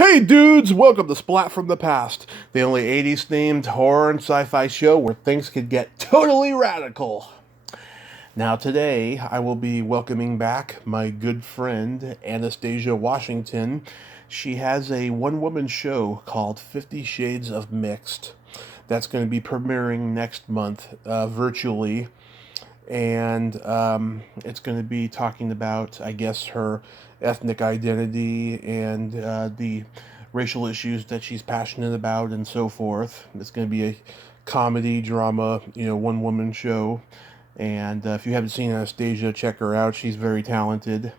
Hey dudes, welcome to Splat from the Past, the only 80s themed horror and sci-fi show where things could get totally radical. Now today, I will be welcoming back my good friend Anastasia Washington. She has a one-woman show called 50 Shades of Mixed. That's going to be premiering next month virtually, and it's going to be talking about, I guess, her ethnic identity and the racial issues that she's passionate about and so forth. It's going to be a comedy, drama, one woman show. And if you haven't seen Anastasia, check her out. She's very talented,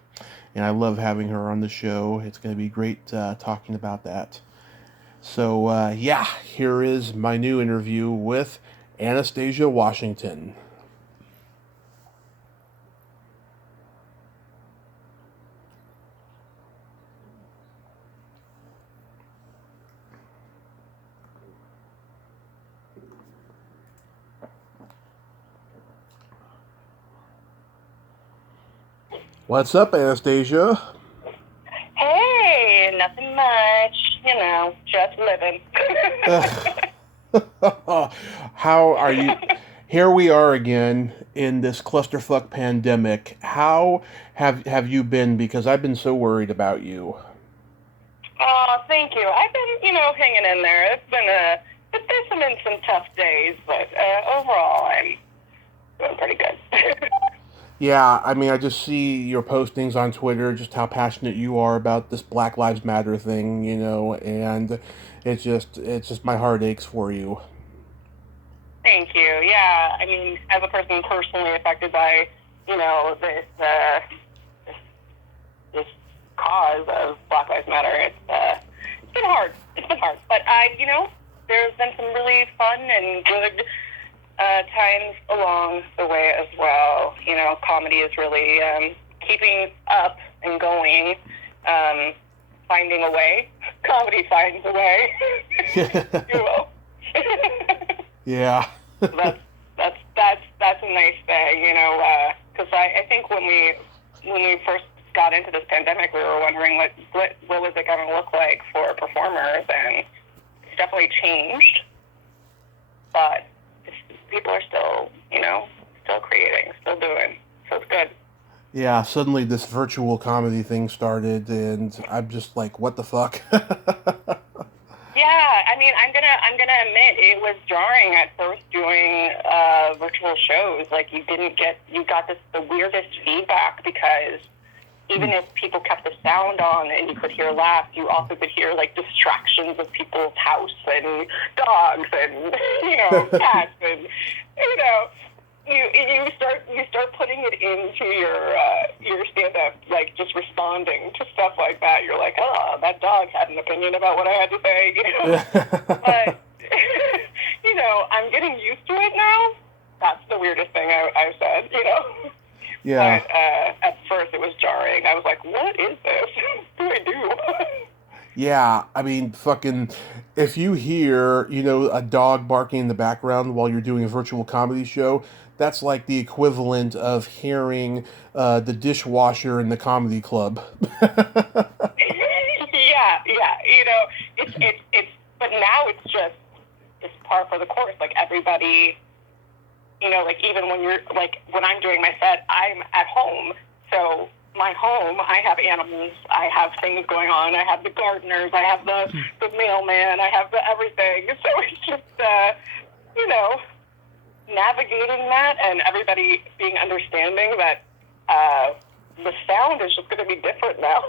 and I love having her on the show. It's going to be great talking about that. So, yeah, here is my new interview with Anastasia Washington. What's up, Anastasia? Hey, nothing much. Just living. How are you? Here we are again in this clusterfuck pandemic. How have you been? Because I've been so worried about you. Oh, thank you. I've been, hanging in there. There's been some tough days, but overall, I'm doing pretty good. Yeah, I mean, I just see your postings on Twitter, just how passionate you are about this Black Lives Matter thing, and it's just my heart aches for you. Thank you. Yeah, I mean, as a person personally affected by, this, this cause of Black Lives Matter, it's been hard. It's been hard, but there's been some really fun and good times along the way as well. Comedy is really keeping up and going, finding a way. Comedy finds a way. You will. Yeah. That's a nice thing, because I think when we first got into this pandemic, we were wondering what was it going to look like for performers, and it's definitely changed, but people are still, still creating, still doing, so it's good. Yeah, suddenly this virtual comedy thing started, and I'm just like, what the fuck? Yeah, I mean, I'm gonna admit it was jarring at first doing virtual shows. Like you got the weirdest feedback because even if people kept the sound on and you could hear laughs, you also could hear like distractions of people's house and dogs and cats and you start putting it into your stand up, like just responding to stuff like that. You're like, oh, that dog had an opinion about what I had to say, but I'm getting used to it now. That's the weirdest thing I've said. Yeah. But at first it was jarring. I was like, what is this? What do I do? Yeah, I mean, fucking, if you hear, a dog barking in the background while you're doing a virtual comedy show, that's like the equivalent of hearing the dishwasher in the comedy club. Yeah. But now it's par for the course. Like everybody, like even when I'm doing my set, I'm at home. So my home, I have animals, I have things going on, I have the gardeners, I have the mailman, I have the everything. So it's just, navigating that and everybody being understanding that the sound is just going to be different now.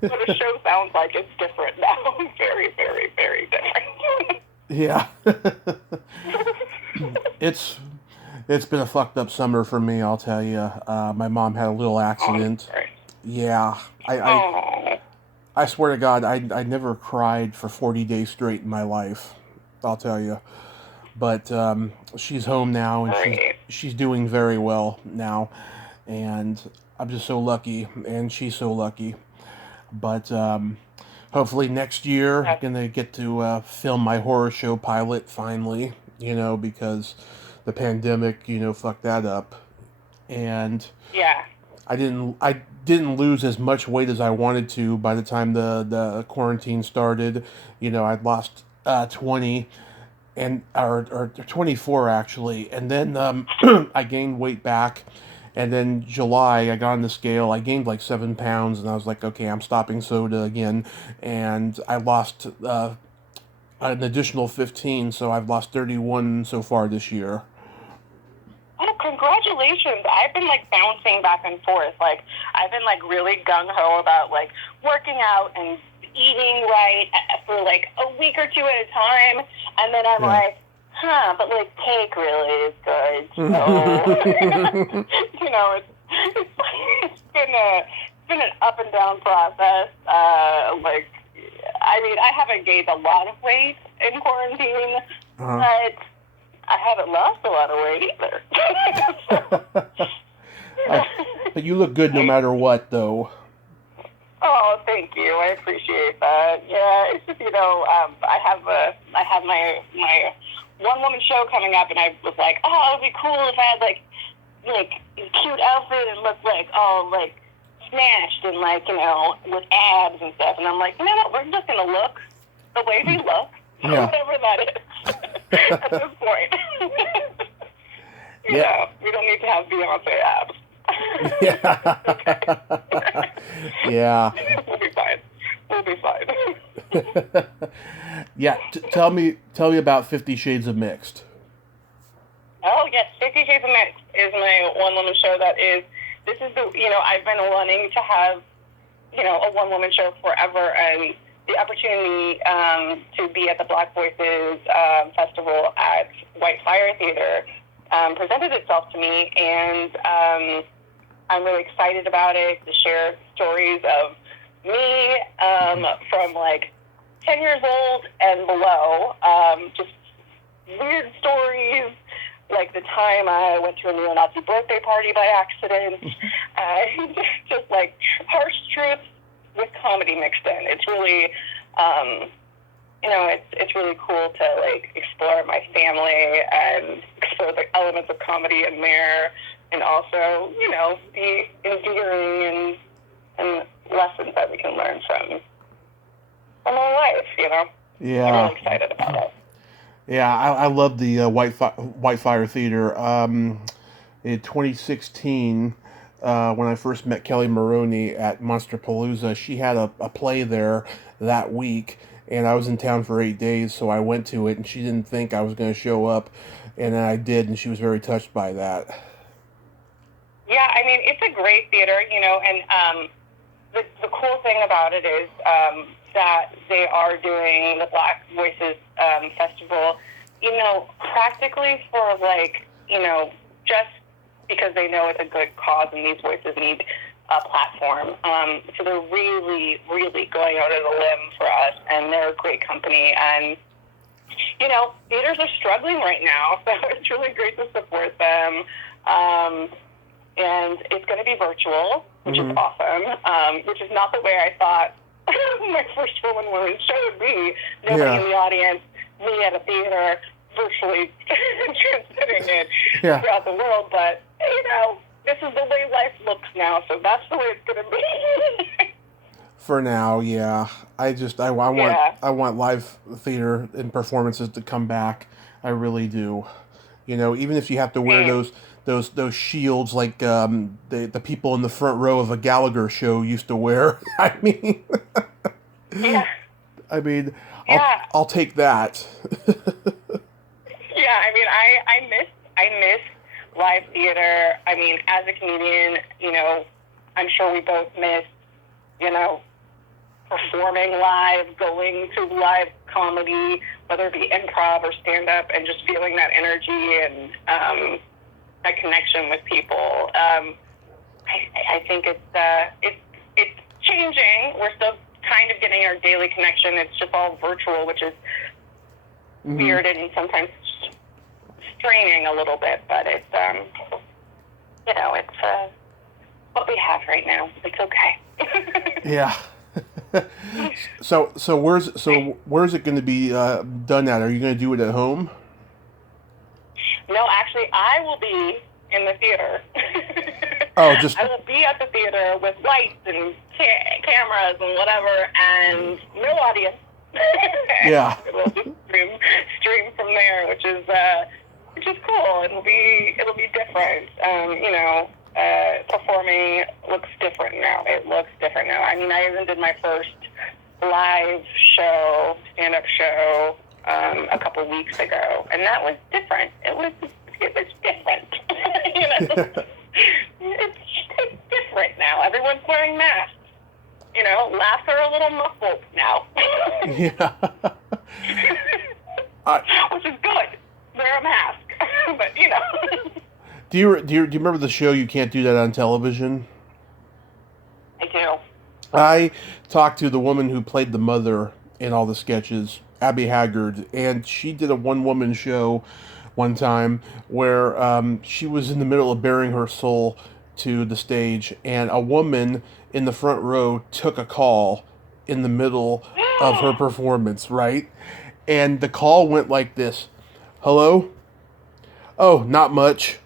What a show sounds like is different now. Very, very, very different. Yeah. it's it's been a fucked up summer for me, I'll tell you. My mom had a little accident. Yeah, Oh, I swear to God, I never cried for 40 days straight in my life. I'll tell you. But she's home now, and great. she's doing very well now, and I'm just so lucky, and she's so lucky. But hopefully next year, I'm gonna get to film my horror show pilot finally. Because the pandemic, fucked that up, and Yeah. I didn't lose as much weight as I wanted to by the time the quarantine started. I'd lost 20 and or 24 actually, and then I gained weight back. And then July, I got on the scale. I gained like 7 pounds, and I was like, okay, I'm stopping soda again. And I lost an additional 15, so I've lost 31 so far this year. Oh, congratulations. I've been like bouncing back and forth. Like I've been like really gung ho about like working out and eating right for like a week or two at a time. And then I'm Yeah. like, but like cake really is good. So, it's been an up and down process. I haven't gained a lot of weight in quarantine, but I haven't lost a lot of weight either. But you look good no matter what, though. Oh, thank you. I appreciate that. Yeah, it's just I have my one woman show coming up, and I was like, oh, it'd be cool if I had like a cute outfit and look like all like snatched and like with abs and stuff. And I'm like, you know what? We're just gonna look the way we look, Yeah. whatever that is. At this point, we don't need to have Beyonce abs. Yeah. Yeah. We'll be fine. Yeah. Tell me about 50 Shades of Mixed. Oh yes, 50 Shades of Mixed is my one woman show. This is I've been wanting to have a one woman show forever, and the opportunity to be at the Black Voices Festival at White Fire Theater presented itself to me, and I'm really excited about it, to share stories of me from like 10 years old and below, just weird stories, like the time I went to a neo-Nazi birthday party by accident, just like harsh truths with comedy mixed in. It's really, it's really cool to like explore my family and explore the elements of comedy in there, and also, the endearing and lessons that we can learn from our life. Yeah. I'm really excited about it. Yeah, I love the White Fire Theater. In 2016, when I first met Kelly Maroney at Monsterpalooza, she had a play there that week, and I was in town for 8 days, so I went to it, and she didn't think I was going to show up, and then I did, and she was very touched by that. Yeah, I mean, it's a great theater, and the cool thing about it is that they are doing the Black Voices Festival, practically for just because they know it's a good cause and these voices need a platform. So they're really, really going out on a limb for us, and they're a great company. And, theaters are struggling right now, so it's really great to support them. And it's going to be virtual, which is awesome, which is not the way I thought my first woman show would be. Nobody in the audience, me at a theater, virtually transmitting it throughout the world. But, this is the way life looks now, so that's the way it's going to be. For now, yeah. I want live theater and performances to come back. I really do. Even if you have to wear those shields like the people in the front row of a Gallagher show used to wear. I mean, I'll take that. Yeah, I mean, I miss live theater. I mean, as a comedian, I'm sure we both miss, performing live, going to live comedy, whether it be improv or stand-up, and just feeling that energy and that connection with people. I think it's changing. We're still kind of getting our daily connection. It's just all virtual, which is weird and sometimes straining a little bit. But it's it's what we have right now. It's okay. Yeah. So where's it going to be done at? Are you going to do it at home? No, actually, I will be in the theater. Oh, just... I will be at the theater with lights and cameras and whatever, and no audience. Yeah. We'll just stream from there, which is cool. It'll be different. Performing looks different now. It looks different now. I mean, I even did my first live show, stand-up show, a couple weeks ago, and that was different. It was different. It's different now. Everyone's wearing masks. Laughs are a little muffled now. Yeah. Which is good. Wear a mask. But, Do you remember the show You Can't Do That on Television? I do. I talked to the woman who played the mother in all the sketches, Abby Haggard, and she did a one-woman show one time where she was in the middle of bearing her soul to the stage, and a woman in the front row took a call in the middle of her performance, right? And the call went like this: "Hello? Oh, not much."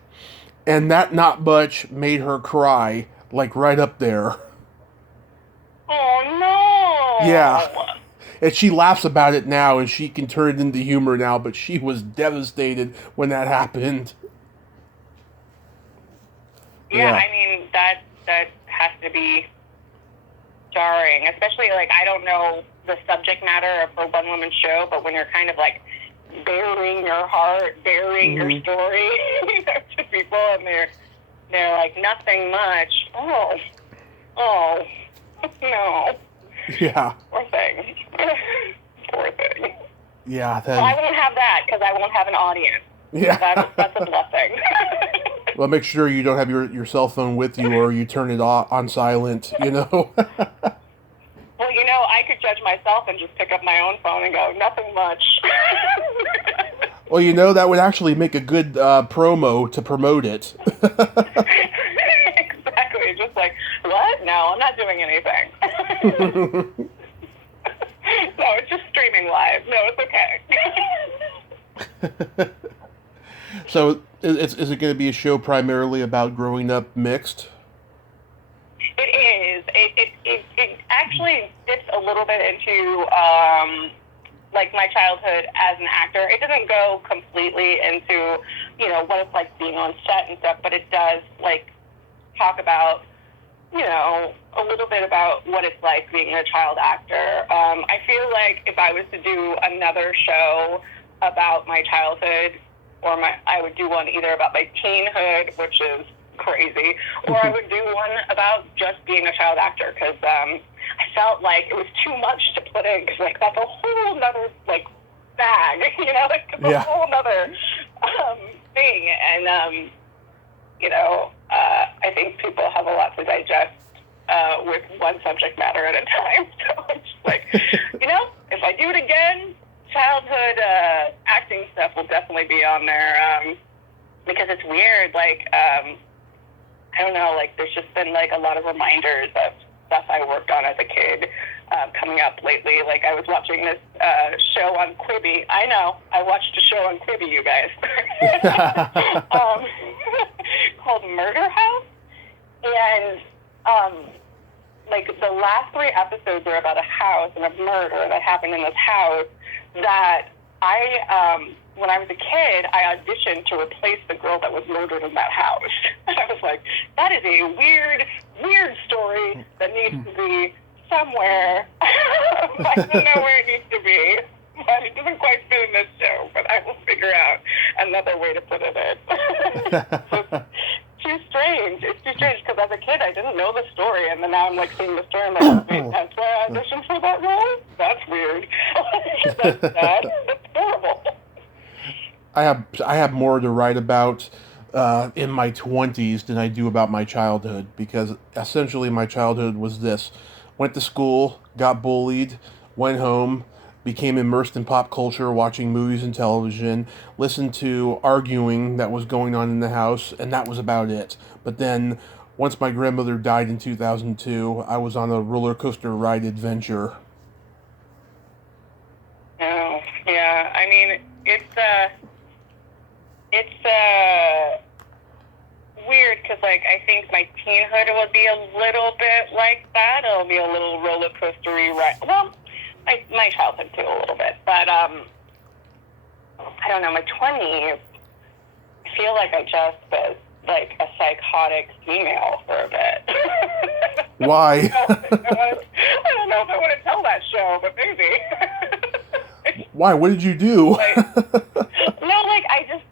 And that "not much" made her cry, like right up there. Oh, no. Yeah. And she laughs about it now, and she can turn it into humor now, but she was devastated when that happened. Yeah, I mean, that has to be jarring, especially, I don't know the subject matter of a one-woman show, but when you're kind of, bearing your heart, bearing your story, to people, and they're like, nothing much. Oh, no. Yeah. Poor thing. Poor thing. Yeah. Well, I won't have that, because I won't have an audience. Yeah. That's a blessing. Well, make sure you don't have your cell phone with you, or you turn it on silent, Well, I could judge myself and just pick up my own phone and go, nothing much. Well, that would actually make a good promo to promote it. Exactly. Just what? No, I'm not doing anything. No, it's just streaming live. No, it's okay. So, is it going to be a show primarily about growing up mixed? It is. It actually dips a little bit into my childhood as an actor. It doesn't go completely into what it's like being on set and stuff, but it does talk about a little bit about what it's like being a child actor. I feel like if I was to do another show about my childhood, I would do one either about my teenhood, which is crazy, or I would do one about just being a child actor, because I felt like it was too much to put in, because that's a whole nother bag, it's a whole nother thing, and I think people have a lot to digest with one subject matter at a time. So it's if I do it again, childhood acting stuff will definitely be on there, because it's weird. I don't know, there's just been a lot of reminders of stuff I worked on as a kid coming up lately. I was watching this show on Quibi. I know, I watched a show on Quibi, you guys, called Murder House, and the last 3 episodes are about a house and a murder that happened in this house that when I was a kid, I auditioned to replace the girl that was murdered in that house. And I was like, that is a weird, weird story that needs to be somewhere. I don't know where it needs to be, but it doesn't quite fit in this show, but I will figure out another way to put it in. Too strange. It's too strange, because as a kid, I didn't know the story, and then now I'm seeing the story, and I'm like, wait, that's why I auditioned for that role? That's weird. That's sad. That's horrible. I have more to write about in my 20s than I do about my childhood, because essentially my childhood was this: went to school, got bullied, went home, became immersed in pop culture, watching movies and television, listened to arguing that was going on in the house, and that was about it. But then, once my grandmother died in 2002, I was on a roller coaster ride adventure. Oh, yeah. I mean, it's weird because, like, I think my teenhood will be a little bit like that. It'll be a little roller coastery ride. Well, my childhood too, a little bit. But I don't know. My 20s, I feel like I just was like a psychotic female for a bit. Why? I don't know if I want to tell that show, but maybe. Why? What did you do? Like, no, like, I just,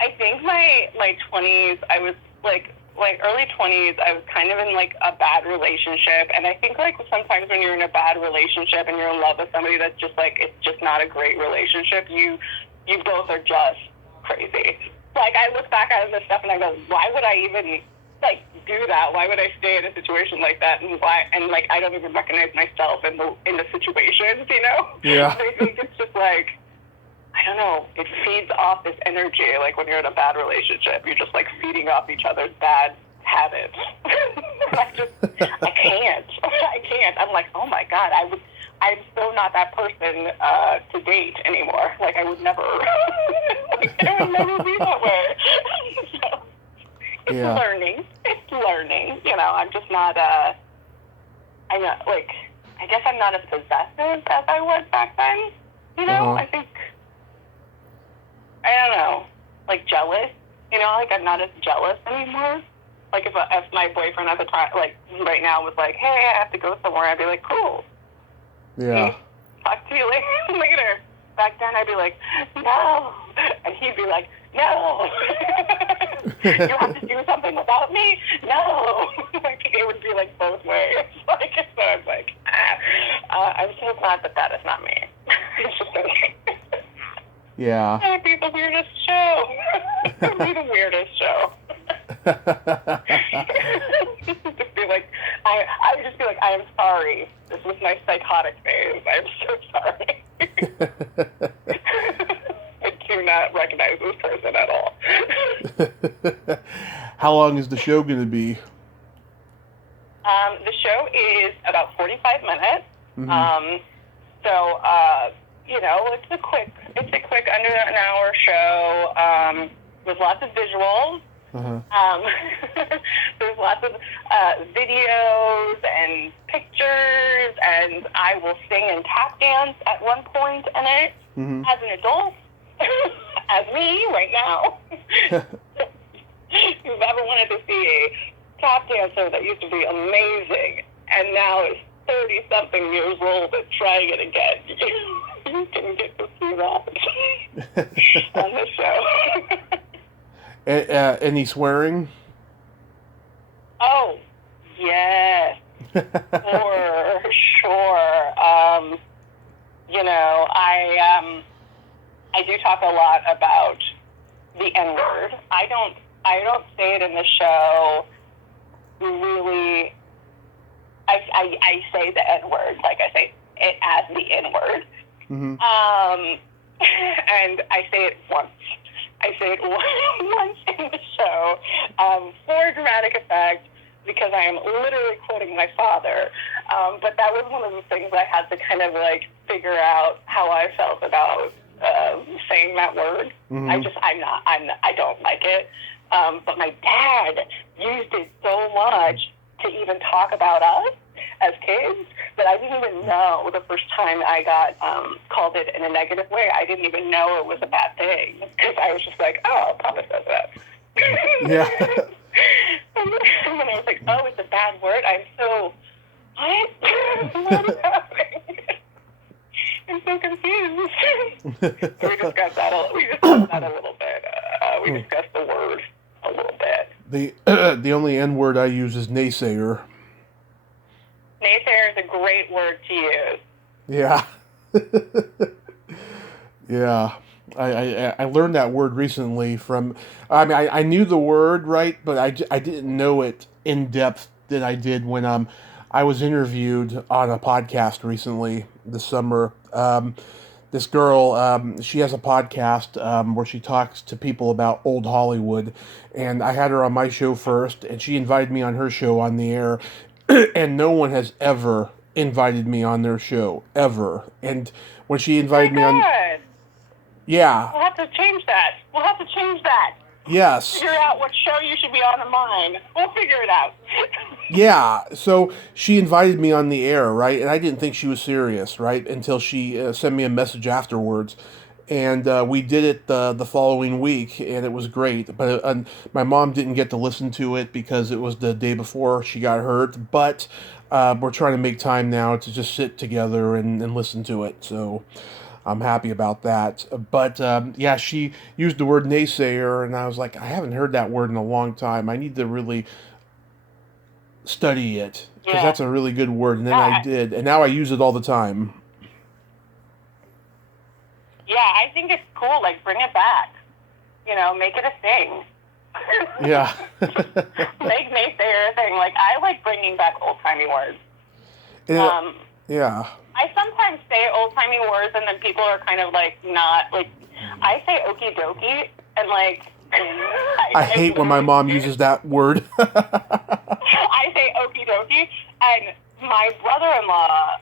I think my 20s, I was, like early 20s, I was kind of in, like, a bad relationship, and I think, like, sometimes when you're in a bad relationship and you're in love with somebody that's just, like, it's just not a great relationship, you both are just crazy. Like, I look back at this stuff and I go, why would I even, like, do that? Why would I stay in a situation like that? And why? And, like, I don't even recognize myself in the situations, Yeah. I think it's just, like, I don't know, it feeds off this energy. Like, when you're in a bad relationship, you're just, like, feeding off each other's bad habits. I can't. I'm like, oh, my God, I'm so not that person to date anymore. Like, I would never, I would never be that way. So, it's learning. I'm just not, I'm not, like, I guess I'm not as possessive as I was back then. I think, I don't know, like, jealous. Like, I'm not as jealous anymore. Like, if my boyfriend at the time, like, right now was like, hey, I have to go somewhere, I'd be like, cool. Yeah. Talk to you later. Back then, I'd be like, no. And he'd be like, no. You have to do something without me? No. Like, it would be, like, both ways. Like, so I was like, I'm so glad that is not me. It's just okay. Yeah. It would be the weirdest show. It would be the weirdest show. Just be like, I would just be like, I am sorry. This was my psychotic phase. I'm so sorry. I do not recognize this person at all. How long is the show going to be? The show is about 45 minutes. Mm-hmm. It's a quick under an hour show with lots of visuals. Uh-huh. There's lots of videos and pictures, and I will sing and tap dance at one point in it as an adult, as me right now. If you've ever wanted to see a tap dancer that used to be amazing and now is 30-something years old and trying it again, you can get to see that on the show. Any swearing? Oh, yes, for sure. I do talk a lot about the N-word. I don't say it in the show. Really, I say the N-word, like I say it as the N-word. Mm-hmm. And I say it once. I say it once in the show for dramatic effect because I am literally quoting my father. But that was one of the things I had to kind of like figure out how I felt about saying that word. Mm-hmm. I don't like it. But my dad used it so much to even talk about us as kids that I didn't even know the first time I got called it in a negative way. I didn't even know it was a bad thing because I was just like, oh, Papa says that. Yeah. And when I was like, oh, it's a bad word, I'm so, what? What is happening? I'm so confused. We discussed that a little bit. We discussed the word a little bit. The only N-word I use is naysayer. Naysayer is a great word to use. Yeah. Yeah. I learned that word recently from, I knew the word, right, but I didn't know it in depth that I did when I was interviewed on a podcast recently this summer. This girl, she has a podcast where she talks to people about old Hollywood, and I had her on my show first, and she invited me on her show on the air, and no one has ever invited me on their show, ever. And when she invited me on... Yeah. We'll have to change that. Yes. Figure out what show you should be on of mine. We'll figure it out. Yeah, so she invited me on the air, right? And I didn't think she was serious, right? Until she sent me a message afterwards. And we did it the following week, and it was great. But my mom didn't get to listen to it because it was the day before she got hurt. But we're trying to make time now to just sit together and listen to it. So I'm happy about that. But yeah, she used the word naysayer, and I was like, I haven't heard that word in a long time. I need to really study it because that's a really good word. And then I did, and now I use it all the time. Yeah, I think it's cool. Like, bring it back. You know, make it a thing. Yeah. Make naysayer a thing. Like, I like bringing back old-timey words. Yeah. I sometimes say old-timey words, and then people are kind of, like, not, like, I say okie dokie, and, like... I hate when my mom uses that word. I say okie dokie, and my brother-in-law,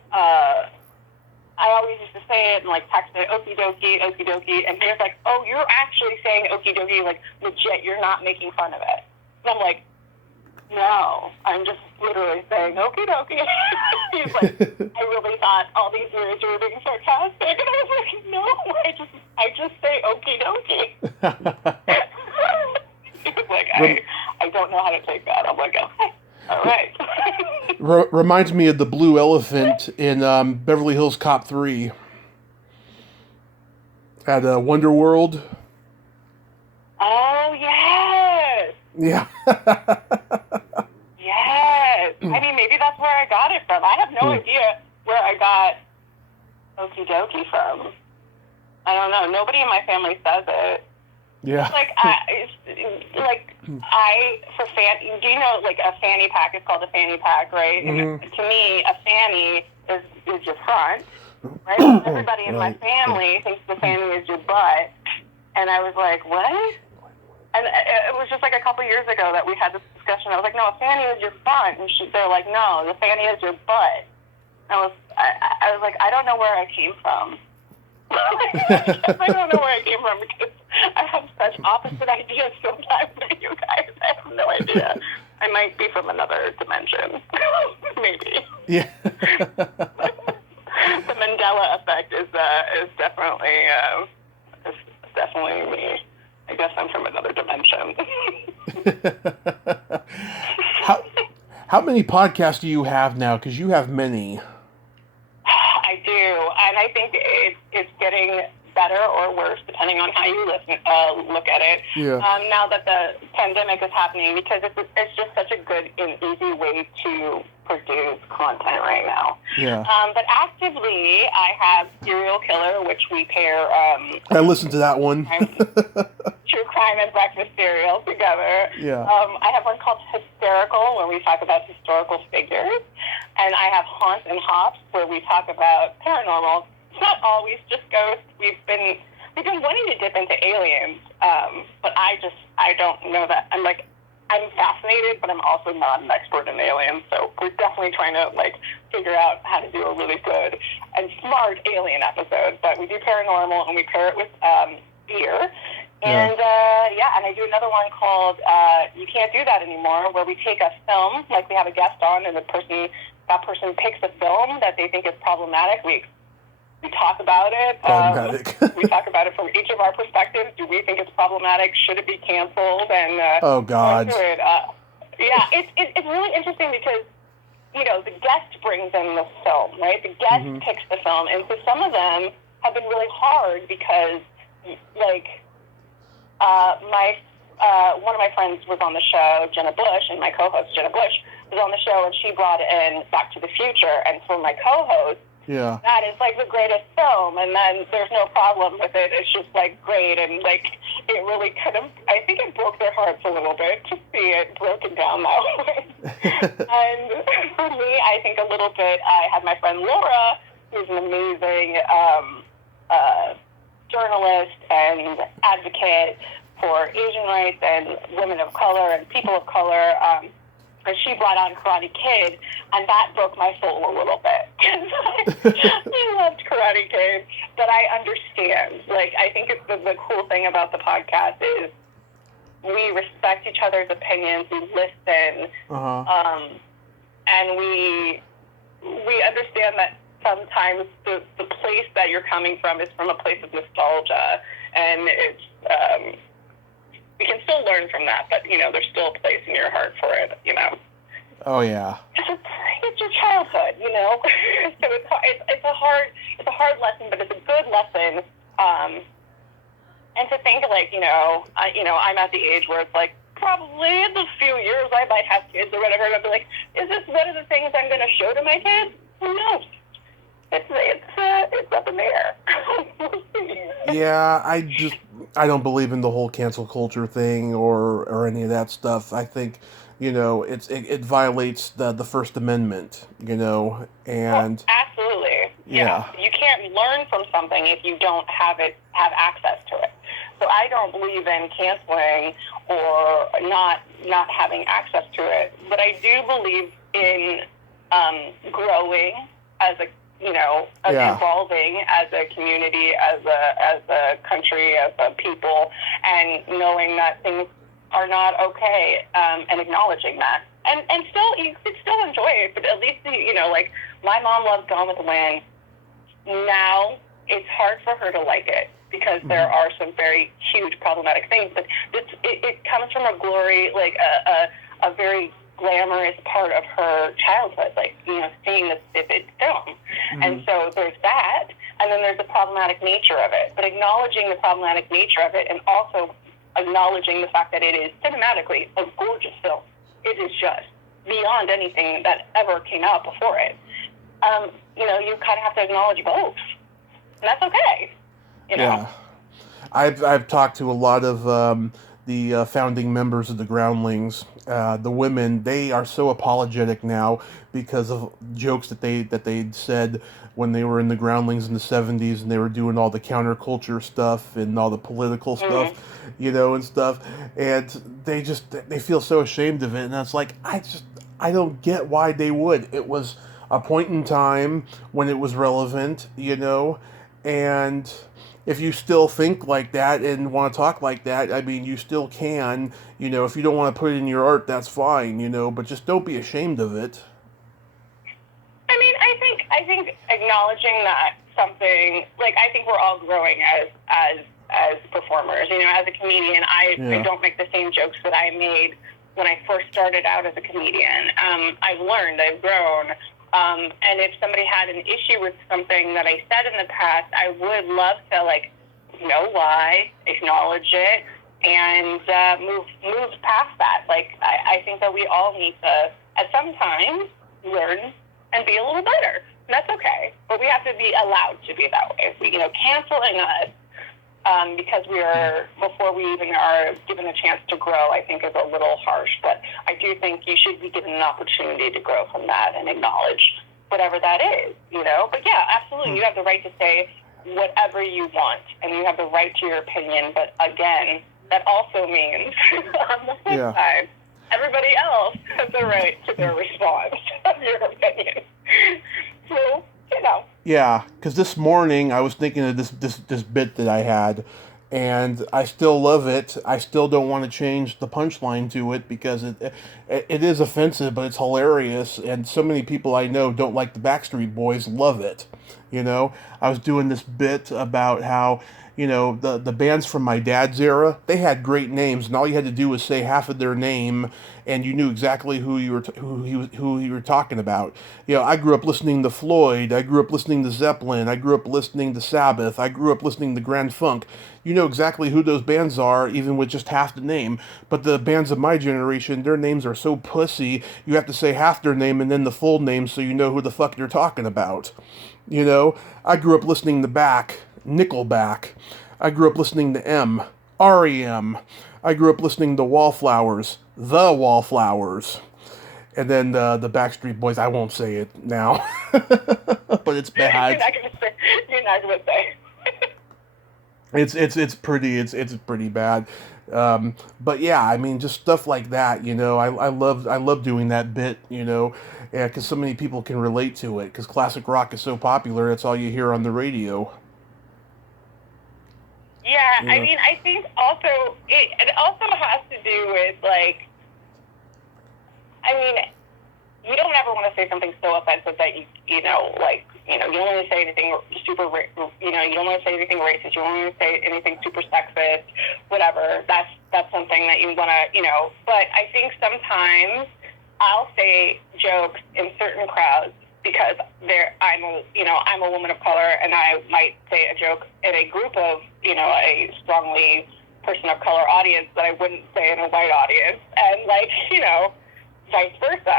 I always used to say it and, like, text it, okie dokie, and he was like, oh, you're actually saying okie dokie, like, legit, you're not making fun of it. And I'm like, no, I'm just literally saying okie dokie. He's like, I really thought all these years you were being sarcastic. And I was like, no, I just say okie dokie. He was like, I don't know how to take that. I'm like, okay, all right. Reminds me of the blue elephant in Beverly Hills Cop 3 at Wonder World. Oh, yes. Yeah. Yes. I mean, maybe that's where I got it from. I have no idea where I got okie dokie from. I don't know. Nobody in my family says it. Yeah. Do you know, like, a fanny pack is called a fanny pack, right? Mm-hmm. And to me, a fanny is your front, right? Everybody in my family thinks the fanny is your butt. And I was like, what? And it was just like a couple years ago that we had this discussion. I was like, no, a fanny is your front. And they're like, no, the fanny is your butt. And I was like, I don't know where I came from. I don't know where I came from because I have such opposite ideas sometimes with you guys. I have no idea. I might be from another dimension. Maybe. Yeah. The Mandela effect is definitely me. I guess I'm from another dimension. How many podcasts do you have now? Because you have many. I do, and I think it's getting better or worse depending on how you look at it. Yeah. Now that the pandemic is happening, because it's just such a good and easy way to produce content right now. Yeah. But actively, I have Serial Killer, which we pair. I listened to that one. True crime and breakfast cereal together. Yeah. I have one called Hysterical, where we talk about historical figures, and I have Haunt and Hops, where we talk about paranormal. It's not always just ghosts. We've been wanting to dip into aliens, but I don't know that. I'm fascinated, but I'm also not an expert in aliens, so we're definitely trying to, figure out how to do a really good and smart alien episode. But we do paranormal, and we pair it with beer. And, and I do another one called You Can't Do That Anymore, where we take a film, like we have a guest on, and that person picks a film that they think is problematic. We talk about it. We talk about it from each of our perspectives. Do we think it's problematic? Should it be canceled? And oh God. It's really interesting because the guest brings in the film, right? The guest picks the film, and so some of them have been really hard because one of my friends was on the show, Jenna Bush, and my co-host Jenna Bush was on the show, and she brought in Back to the Future, and for my co-host. Yeah. That is the greatest film, and then there's no problem with it. It's just great, and it really I think it broke their hearts a little bit to see it broken down that way. And for me, I think a little bit, I had my friend Laura, who's an amazing journalist and advocate for Asian rights and women of color and people of color. And she brought on Karate Kid, and that broke my soul a little bit. I loved Karate Kid, but I understand. I think the cool thing about the podcast is we respect each other's opinions, we listen, and we understand that sometimes the place that you're coming from is from a place of nostalgia, and it's we can still learn from that, but there's still a place in your heart for it, Oh yeah. It's your childhood, So it's a hard lesson, but it's a good lesson. And to think I'm at the age where it's like probably in a few years I might have kids or whatever, and I'll be like, is this one of the things I'm going to show to my kids? Who knows? It's up in the air. Yeah, I don't believe in the whole cancel culture thing or any of that stuff. I think, it violates the First Amendment, and absolutely. Yeah. You can't learn from something if you don't have access to it. So I don't believe in canceling or not having access to it, but I do believe in growing as a evolving as a community, as a country, as a people, and knowing that things are not okay, and acknowledging that. And still, you could still enjoy it, but at least, like, my mom loves Gone with the Wind. Now, it's hard for her to like it, because there are some very huge problematic things, but it comes from a glory, like, a very glamorous part of her childhood, like, seeing this vivid film. And so there's that, and then there's the problematic nature of it. But acknowledging the problematic nature of it, and also acknowledging the fact that it is cinematically a gorgeous film. It is just beyond anything that ever came out before it. You kind of have to acknowledge both. And that's okay. Yeah. I've talked to a lot of the founding members of the Groundlings. The women, they are so apologetic now because of jokes that they'd said when they were in the Groundlings in the 70s, and they were doing all the counterculture stuff and all the political stuff, and stuff. And they feel so ashamed of it. And it's like, I don't get why they would. It was a point in time when it was relevant, and if you still think like that and want to talk like that, I mean, you still can, if you don't want to put it in your art, that's fine, but just don't be ashamed of it. I mean, I think acknowledging that something, like, I think we're all growing as performers, as a comedian. I don't make the same jokes that I made when I first started out as a comedian. I've learned, I've grown. And if somebody had an issue with something that I said in the past, I would love to, like, know why, acknowledge it, and move past that. Like, I think that we all need to, at some time, learn and be a little better. And that's okay. But we have to be allowed to be that way. Canceling us because before we even are given a chance to grow, I think is a little harsh. But I do think you should be given an opportunity to grow from that and acknowledge whatever that is, But yeah, absolutely, you have the right to say whatever you want, and you have the right to your opinion. But again, that also means on the flip side, everybody else has the right to their response of your opinion. So, Yeah, because this morning I was thinking of this bit that I had, and I still love it. I still don't want to change the punchline to it because it is offensive, but it's hilarious, and so many people I know don't like the Backstreet Boys, love it. I was doing this bit about how, the bands from my dad's era, they had great names, and all you had to do was say half of their name, and you knew exactly who you were talking about. I grew up listening to Floyd, I grew up listening to Zeppelin, I grew up listening to Sabbath, I grew up listening to Grand Funk. You know exactly who those bands are, even with just half the name. But the bands of my generation, their names are so pussy, you have to say half their name and then the full name so you know who the fuck you're talking about. I grew up listening to Nickelback. I grew up listening to REM. I grew up listening to Wallflowers, the Wallflowers. And then the Backstreet Boys, I won't say it now. But it's bad. You're not going to say. It's pretty bad. But yeah, I mean, just stuff like that, I love doing that bit, because so many people can relate to it, because classic rock is so popular, it's all you hear on the radio. Yeah, I mean, I think also it also has to do with, like, I mean, you don't ever want to say something so offensive that you don't want to say anything super, you don't want to say anything racist. You don't want to say anything super sexist, whatever. That's something that you want to, But I think sometimes I'll say jokes in certain crowds because I'm a woman of color, and I might say a joke in a group of, a strongly person of color audience that I wouldn't say in a white audience, and vice versa.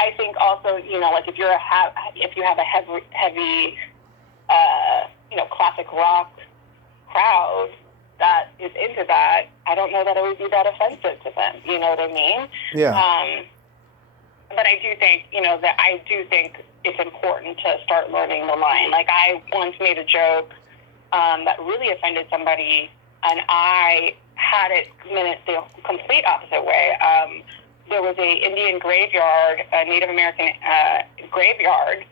I think also, like if you have a heavy classic rock crowd that is into that, I don't know that it would be that offensive to them. You know what I mean? Yeah. But I do think it's important to start learning the line. Like, I once made a joke that really offended somebody, and I had it meant the complete opposite way. There was a Indian graveyard, a Native American graveyard,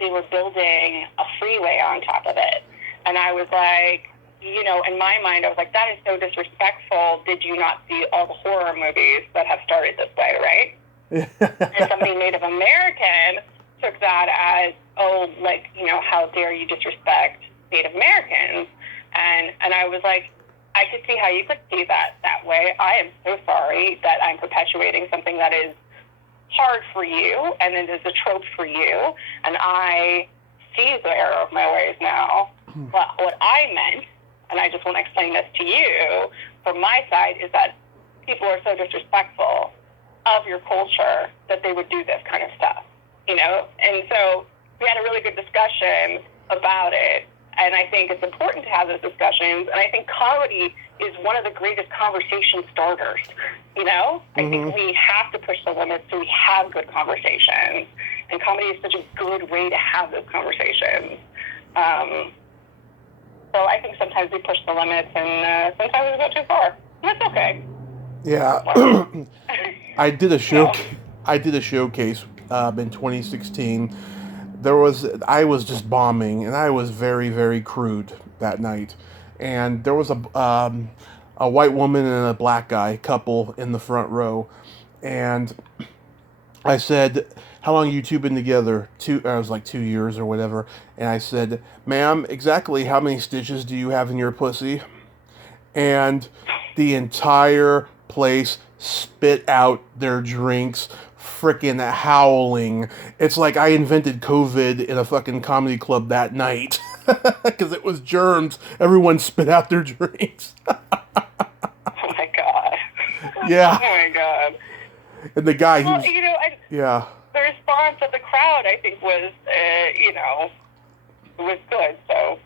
they were building a freeway on top of it. And I was like, in my mind, I was like, that is so disrespectful. Did you not see all the horror movies that have started this way, right? And somebody Native American took that as, how dare you disrespect Native Americans? And I was like, I could see how you could see that way. I am so sorry that I'm perpetuating something that is hard for you and it is a trope for you. And I see the error of my ways now. But what I meant, and I just want to explain this to you, from my side, is that people are so disrespectful of your culture that they would do this kind of stuff, And so we had a really good discussion about it. And I think it's important to have those discussions. And I think comedy is one of the greatest conversation starters. I think we have to push the limits so we have good conversations. And comedy is such a good way to have those conversations. So I think sometimes we push the limits, and sometimes we go too far. And that's okay. Yeah. I did a showcase in 2016. I was just bombing, and I was very, very crude that night. And there was a white woman and a black guy couple in the front row, and I said, "How long you two been together?" I was like 2 years or whatever. And I said, "Ma'am, exactly how many stitches do you have in your pussy?" And the entire place spit out their drinks, freaking howling. It's like I invented COVID in a fucking comedy club that night. Because it was germs. Everyone spit out their drinks. Oh my God. Yeah. Oh my God. And the guy, the response of the crowd, I think, was, was good. So,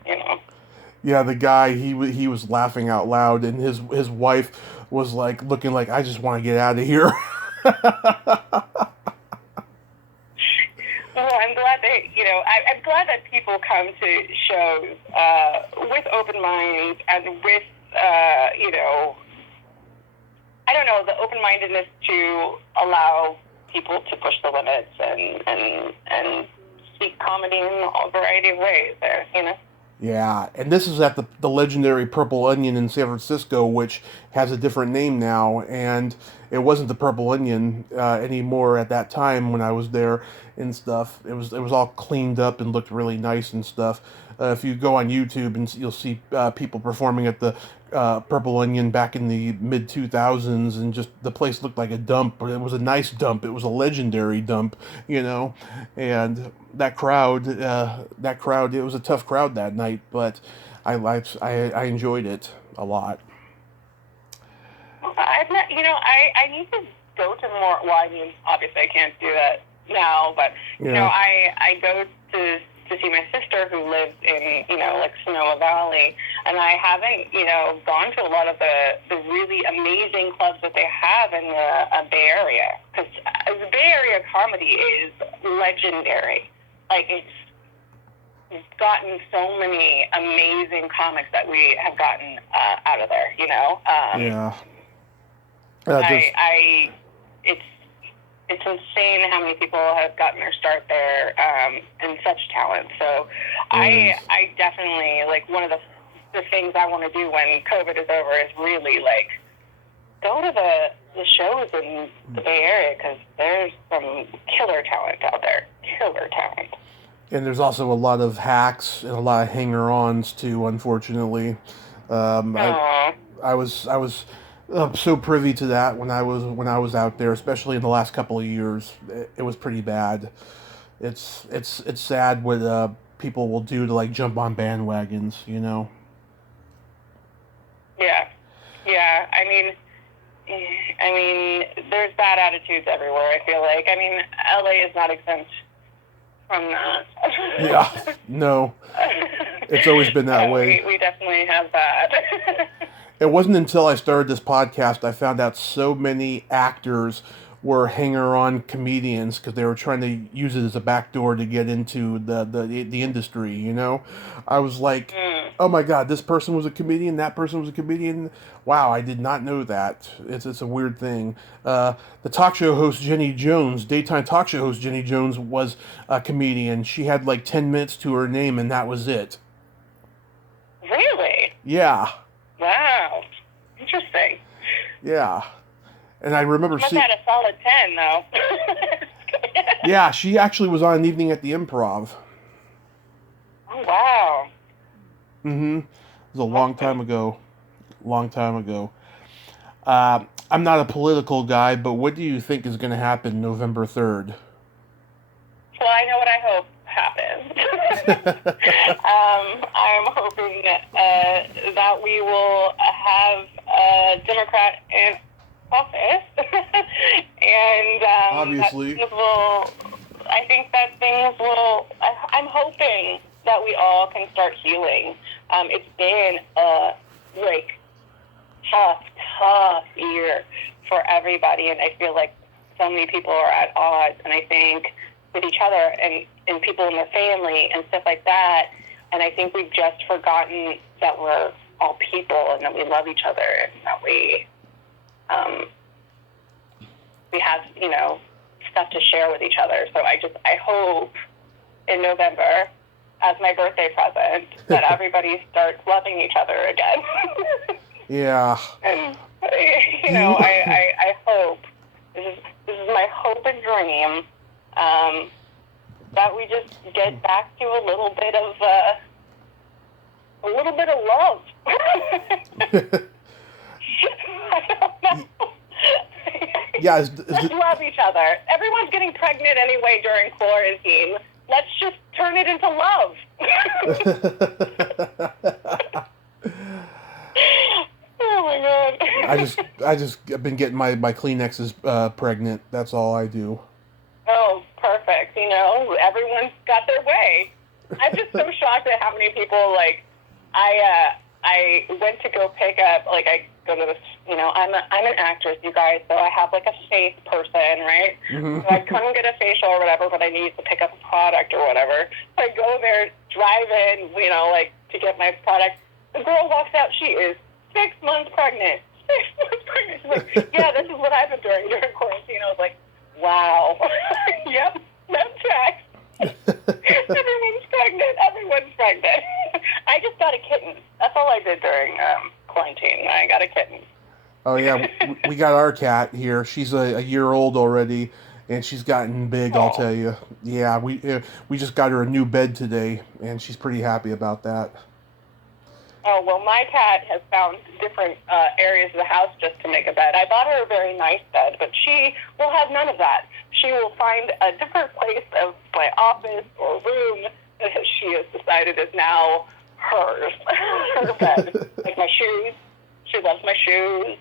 Yeah, the guy, he was laughing out loud, and his wife was like looking like, I just want to get out of here. Well, I'm glad I'm glad that people come to shows with open minds and with, I don't know, the open-mindedness to allow people to push the limits and speak comedy in a variety of ways there, Yeah, and this is at the legendary Purple Onion in San Francisco, which has a different name now, and it wasn't the Purple Onion anymore at that time when I was there and stuff. It was all cleaned up and looked really nice and stuff. If you go on YouTube, and you'll see people performing at the Purple Onion back in the mid 2000s, and just the place looked like a dump, but it was a nice dump. It was a legendary dump, and that crowd, it was a tough crowd that night, but I enjoyed it a lot. I've not, I need to go to more. Well, I mean, obviously I can't do that now, but I go to see my sister who lives in Sonoma Valley, and I haven't gone to a lot of the really amazing clubs that they have in the Bay Area, because the Bay Area comedy is legendary. Like, it's gotten so many amazing comics that we have gotten out of there. Yeah. it's insane how many people have gotten their start there, and such talent. So I definitely, like, one of the things I want to do when COVID is over is really, like, go to the shows in the Bay Area, because there's some killer talent out there. Killer talent. And there's also a lot of hacks and a lot of hanger-ons too, unfortunately. I was so privy to that when I was out there, especially in the last couple of years. It was pretty bad. It's sad what people will do to, like, jump on bandwagons, you know. Yeah. I mean, there's bad attitudes everywhere, I feel like. I mean, LA is not exempt from that. Yeah, no. It's always been that way. We definitely have that. It wasn't until I started this podcast I found out so many actors were hanger-on comedians because they were trying to use it as a backdoor to get into the industry, you know? I was like, oh my God, this person was a comedian, that person was a comedian. Wow, I did not know that. It's a weird thing. The talk show host Jenny Jones, daytime talk show host Jenny Jones, was a comedian. She had like 10 minutes to her name and that was it. Really? Yeah. Wow. Interesting. Yeah. And I remember seeing... had a solid 10, though. Yeah, she actually was on an evening at the Improv. Oh, wow. Mm-hmm. It was a long time ago. I'm not a political guy, but what do you think is going to happen November 3rd? Well, I know what I hope happens. I'm hoping that we will have a Democrat in office, and obviously, I think that things will. I'm hoping that we all can start healing. It's been a tough year for everybody, and I feel like so many people are at odds, and I think with each other and people in their family and stuff like that. And I think we've just forgotten that we're all people and that we love each other and that we have, you know, stuff to share with each other. So I hope in November, as my birthday present, that everybody starts loving each other again. Yeah. And, you know, I hope, this is my hope and dream, that we just get back to a little bit of love. I don't know. Yeah, let's love each other. Everyone's getting pregnant anyway during quarantine. Let's just turn it into love. Oh my God. I've been getting my Kleenexes pregnant. That's all I do. Oh, perfect. You know, everyone's got their way. I'm just so shocked at how many people, like, I went to go pick up, like, I go to this, you know, I'm an actress, you guys, so I have, like, a face person, right? Mm-hmm. So I couldn't get a facial or whatever, but I needed to pick up a product or whatever. So I go there, drive in, you know, like, to get my product. The girl walks out, she is 6 months pregnant. 6 months pregnant. She's like, yeah, this is what I've been doing during quarantine. I was like, wow. Yep, that tracks. Everyone's pregnant. I just got a kitten. That's all I did during quarantine. I got a kitten. Oh yeah, we got our cat here. She's a year old already, and she's gotten big. I'll tell you. Yeah, we just got her a new bed today, and she's pretty happy about that. Oh, well, my cat has found different areas of the house just to make a bed. I bought her a very nice bed, but she will have none of that. She will find a different place of my office or room that she has decided is now hers, her bed. Like my shoes. She loves my shoes.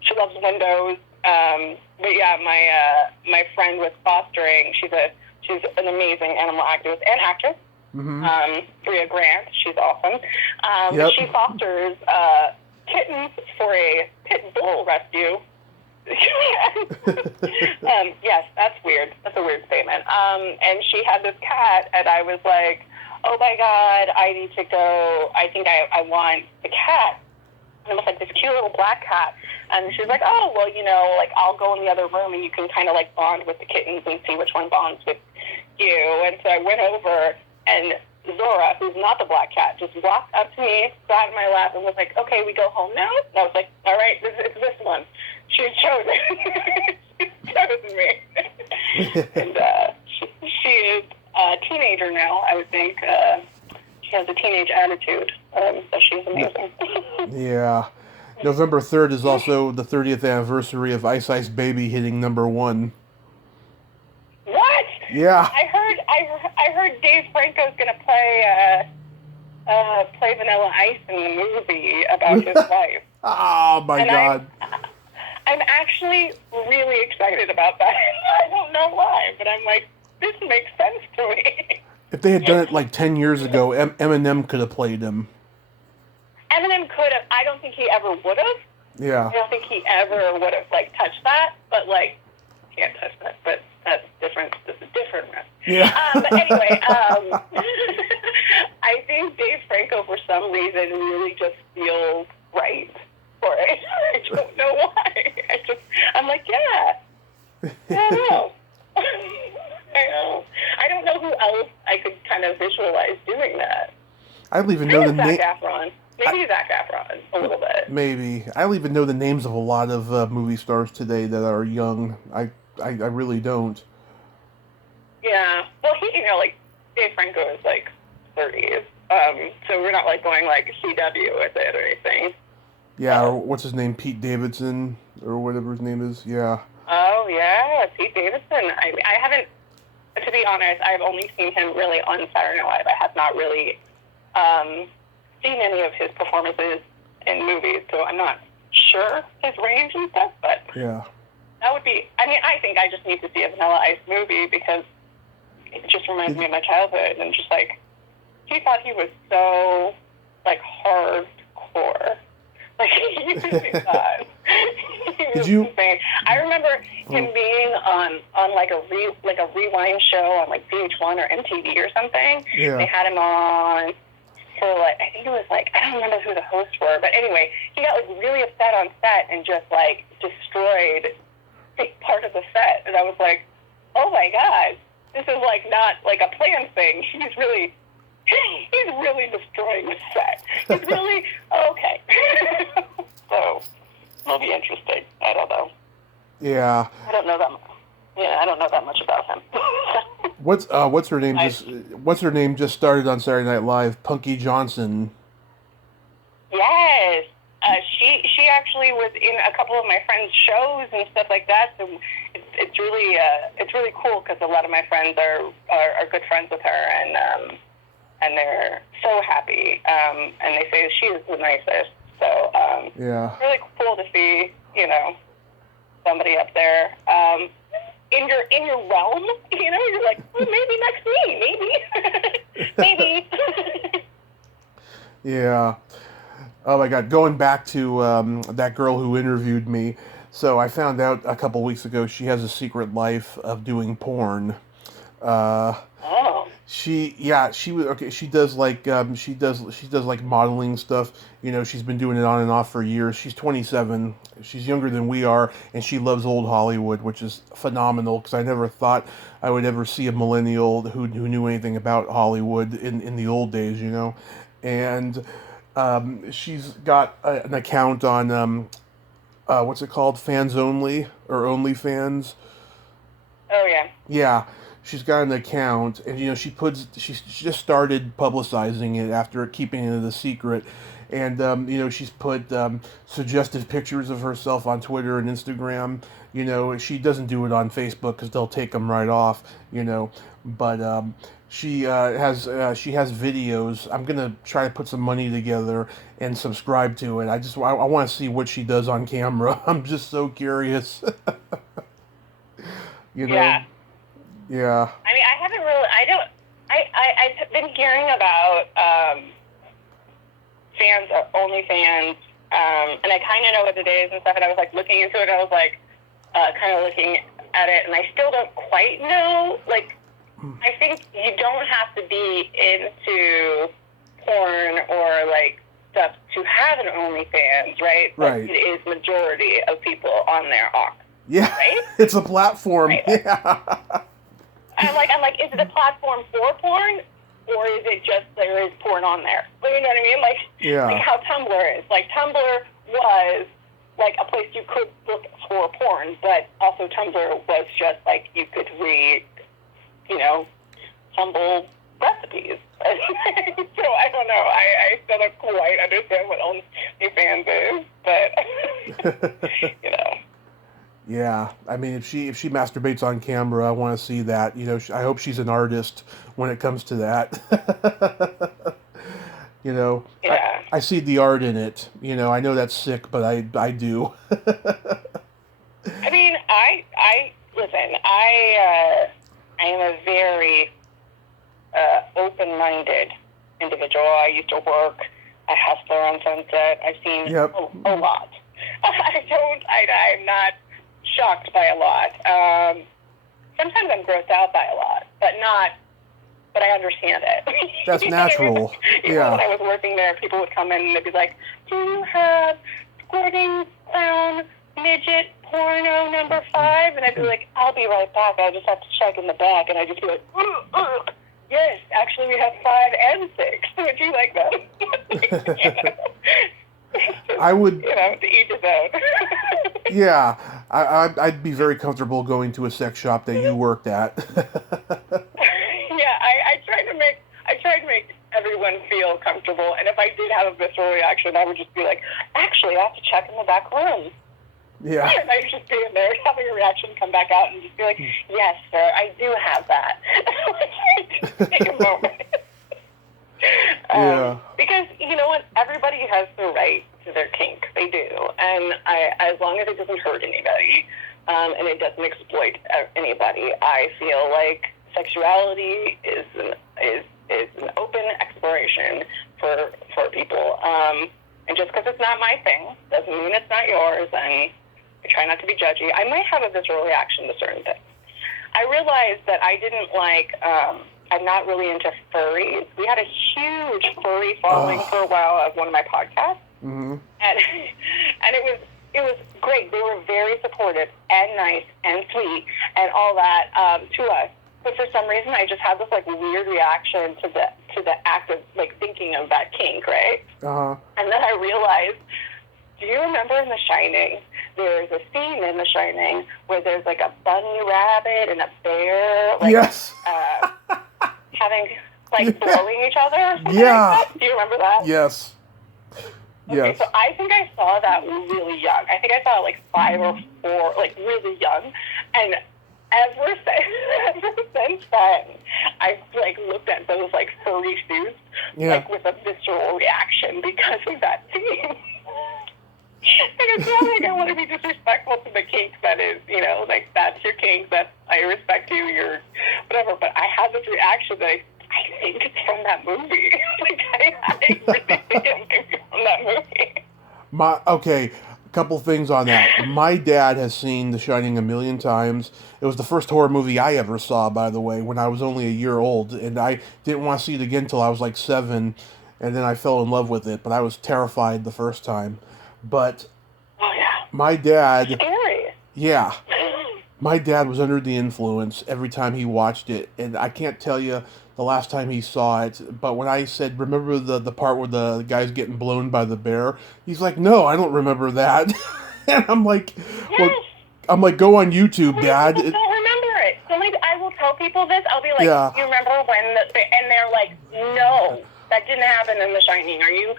She loves windows. But yeah, my friend with fostering, she's an amazing animal activist and actress. Mm-hmm. Bria Grant, she's awesome. Yep. She fosters kittens for a pit bull rescue. Yes, that's weird. That's a weird statement. And she had this cat, and I was like, oh my God, I need to go. I think I want the cat And it was like this cute little black cat. And she's like, oh, well, you know, like, I'll go in the other room and you can kind of, like, bond with the kittens and see which one bonds with you. And so I went over, and Zora, who's not the black cat, just walked up to me, sat in my lap, and was like, okay, we go home now? And I was like, all right, it's this one. She's chosen. She's chosen me. And she is a teenager now, I would think. She has a teenage attitude, so she's amazing. Yeah. November 3rd is also the 30th anniversary of Ice Ice Baby hitting #1. What? Yeah. I heard Dave Franco's gonna play Vanilla Ice in the movie about his wife. Oh my God. I'm actually really excited about that. I don't know why, but I'm like, this makes sense to me. If they had done it like 10 years ago, Eminem could have played him. Eminem could have. I don't think he ever would have. Yeah. I don't think he ever would have, like, touched that, but, like, can't touch that, but that's different. This is different. Yeah. But anyway, I think Dave Franco, for some reason, really just feels right for it. I don't know why. I'm like, yeah. I don't know. I know. I don't know who else I could kind of visualize doing that. I don't even know the name. Zac Efron. Maybe Zac Efron, a little bit. Maybe. I don't even know the names of a lot of movie stars today that are young. I really don't. Yeah. Well, like, Dave Franco is, like, 30s. So we're not, like, going, like, CW with it or anything. Yeah, or what's his name? Pete Davidson, or whatever his name is. Yeah. Oh, yeah, Pete Davidson. I haven't, to be honest, I've only seen him really on Saturday Night Live. I have not really seen any of his performances in movies, so I'm not sure his range and stuff, but yeah, that would be, I think I just need to see a Vanilla Ice movie because it just reminds me of my childhood, and just, like, he thought he was so, like, hardcore. Like, he really thought. Did you? Insane. I remember him being on like a rewind show on, like, VH1 or MTV or something. Yeah. They had him on for, like, I think it was, like, I don't remember who the hosts were, but anyway, he got, like, really upset on set and just, like, destroyed big part of the set. And I was like, oh my God, this is, like, not, like, a planned thing. He's really destroying the set. He's really, okay. So, it'll be interesting. I don't know. Yeah. I don't know that much. Yeah, I don't know that much about him. What's her name? What's her name? Just started on Saturday Night Live. Punky Johnson. Yes, she actually was in a couple of my friends' shows and stuff like that. So it's really cool because a lot of my friends are good friends with her, and they're so happy. And they say she is the nicest. So yeah, really cool to see, somebody up there. In your realm, you're like, well, maybe next me, maybe. Yeah. Oh my God, going back to that girl who interviewed me. So I found out a couple weeks ago she has a secret life of doing porn. Oh. She does like modeling stuff. She's been doing it on and off for years. She's 27. She's younger than we are, and she loves old Hollywood, which is phenomenal because I never thought I would ever see a millennial who knew anything about Hollywood in the old days, And she's got an account on what's it called? Fans Only or OnlyFans. Oh yeah. Yeah. She's got an account, and she just started publicizing it after keeping it a secret, and she's put suggestive pictures of herself on Twitter and Instagram. She doesn't do it on Facebook because they'll take them right off. But she has videos. I'm gonna try to put some money together and subscribe to it. I want to see what she does on camera. I'm just so curious. Yeah. Yeah. I haven't really, I've been hearing about OnlyFans, and I kind of know what it is and stuff, and I was, like, looking into it, and I was, like, kind of looking at it, and I still don't quite know. Like, I think you don't have to be into porn or, like, steps to have an OnlyFans, right? But Right. it is majority of people on there are. Yeah. Right? It's a platform. Right. Yeah. I'm like, is it a platform for porn, or is it just there is porn on there? But you know what I mean? Like how Tumblr is. Like Tumblr was like a place you could look for porn, but also Tumblr was just like you could read, humble recipes. So I don't know. I still don't quite understand what OnlyFans is, but Yeah, I mean, if she masturbates on camera, I want to see that. I hope she's an artist when it comes to that. Yeah. I see the art in it. I know that's sick, but I do. I mean, listen. I am a very open-minded individual. I used to work at Hustler on Sunset. I've seen a lot. I'm not shocked by a lot. Sometimes I'm grossed out by a lot, but I understand it. That's natural. Yeah. When I was working there, people would come in and they'd be like, "Do you have squirting clown midget porno number 5?" And I'd be like, "I'll be right back. I just have to check in the back." And I'd just be like, "Yes, actually we have 5 and 6. Would you like them?" I would. To each his own. Yeah, I'd be very comfortable going to a sex shop that you worked at. Yeah, I try to make everyone feel comfortable, and if I did have a visceral reaction, I would just be like, "Actually, I have to check in the back room." Yeah. And I'd just be in there having a reaction, come back out, and just be like, "Yes, sir, I do have that." Just take a moment. Yeah. Because you know what, everybody has the right to their kink. They do, and as long as it doesn't hurt anybody, and it doesn't exploit anybody, I feel like sexuality is an open exploration for people. And just because it's not my thing doesn't mean it's not yours. And I try not to be judgy. I might have a visceral reaction to certain things. I realized that I didn't like. I'm not really into furries. We had a huge furry following for a while of one of my podcasts, and it was great. They were very supportive and nice and sweet and all that to us. But for some reason, I just had this like weird reaction to the act of like thinking of that kink, right? And then I realized, do you remember in The Shining? There's a scene in The Shining where there's like a bunny rabbit and a bear, like, yes. Having like blowing each other. Or something Yeah. like that? Do you remember that? Yes. Okay, Yes. so I think I saw that really young. I think I saw it like 5 or 4, like really young, and ever since then, I've like looked at those like furry suits like with a visceral reaction because of that scene. And it's not like I want to be disrespectful to the kink that is, like that's your kink, that I respect you, you're whatever. But I have this reaction that I think it's from that movie. Like I really think it's from that movie. Okay. Couple things on that. My dad has seen The Shining a million times. It was the first horror movie I ever saw, by the way, when I was only a year old, and I didn't want to see it again until I was like 7, and then I fell in love with it, but I was terrified the first time. But my dad, scary. Yeah, my dad was under the influence every time he watched it, and I can't tell you the last time he saw it, but when I said, remember the part where the guy's getting blown by the bear? He's like, no, I don't remember that. And I'm like, go on YouTube, Dad. People don't remember it. So like, I will tell people this. I'll be like, you remember when and they're like, no, that didn't happen in The Shining. Are you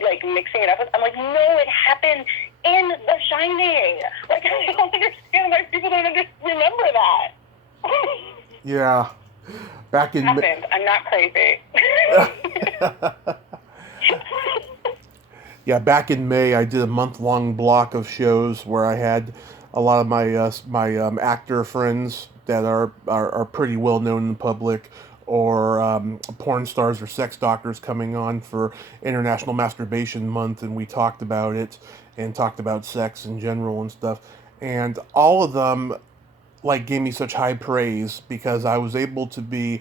like mixing it up with? I'm like, no, it happened in The Shining. Like, I don't understand why people don't remember that. Yeah. Back in happened. I'm not crazy. Yeah, back in May, I did a month-long block of shows where I had a lot of my actor friends that are pretty well known in the public, or porn stars or sex doctors coming on for International Masturbation Month, and we talked about it and talked about sex in general and stuff. And all of them like gave me such high praise because I was able to be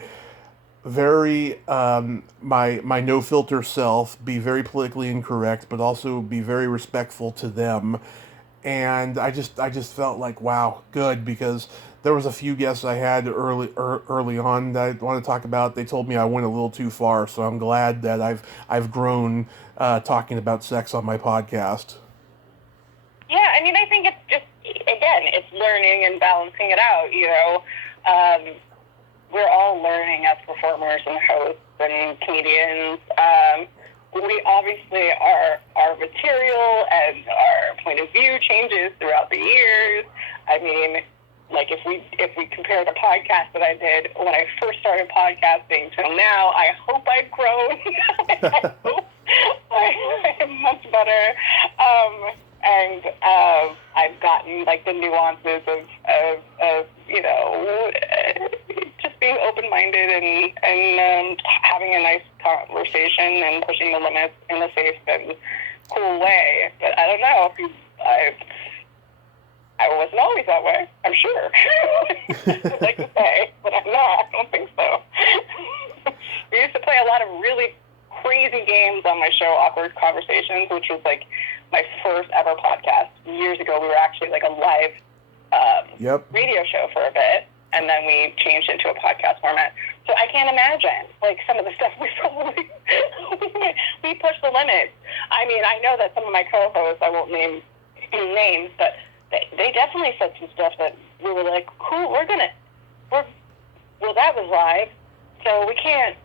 very my no filter self, be very politically incorrect, but also be very respectful to them. And I just felt like, wow, good, because there was a few guests I had early on that I want to talk about. They told me I went a little too far, so I'm glad that I've grown talking about sex on my podcast. Yeah, I mean, I think it's just, again, it's learning and balancing it out, you know. Um, we're all learning as performers and hosts and comedians. We obviously, our material and our point of view changes throughout the years. I mean, like if we compare the podcast that I did when I first started podcasting till now, I hope I've grown. I hope I am much better. And I've gotten like the nuances of you know, just being open-minded and having a nice conversation and pushing the limits in a safe and cool way. But I don't know if I wasn't always that way, I'm sure. I'd like to say, but I'm not. I don't think so. We used to play a lot of really crazy games on my show, Awkward Conversations, which was like my first ever podcast. Years ago, we were actually like a live radio show for a bit, and then we changed into a podcast format. So I can't imagine, like, some of the stuff we probably, we pushed the limits. I mean, I know that some of my co-hosts, I won't name names, but they definitely said some stuff that we were like, cool, well, that was live, so we can't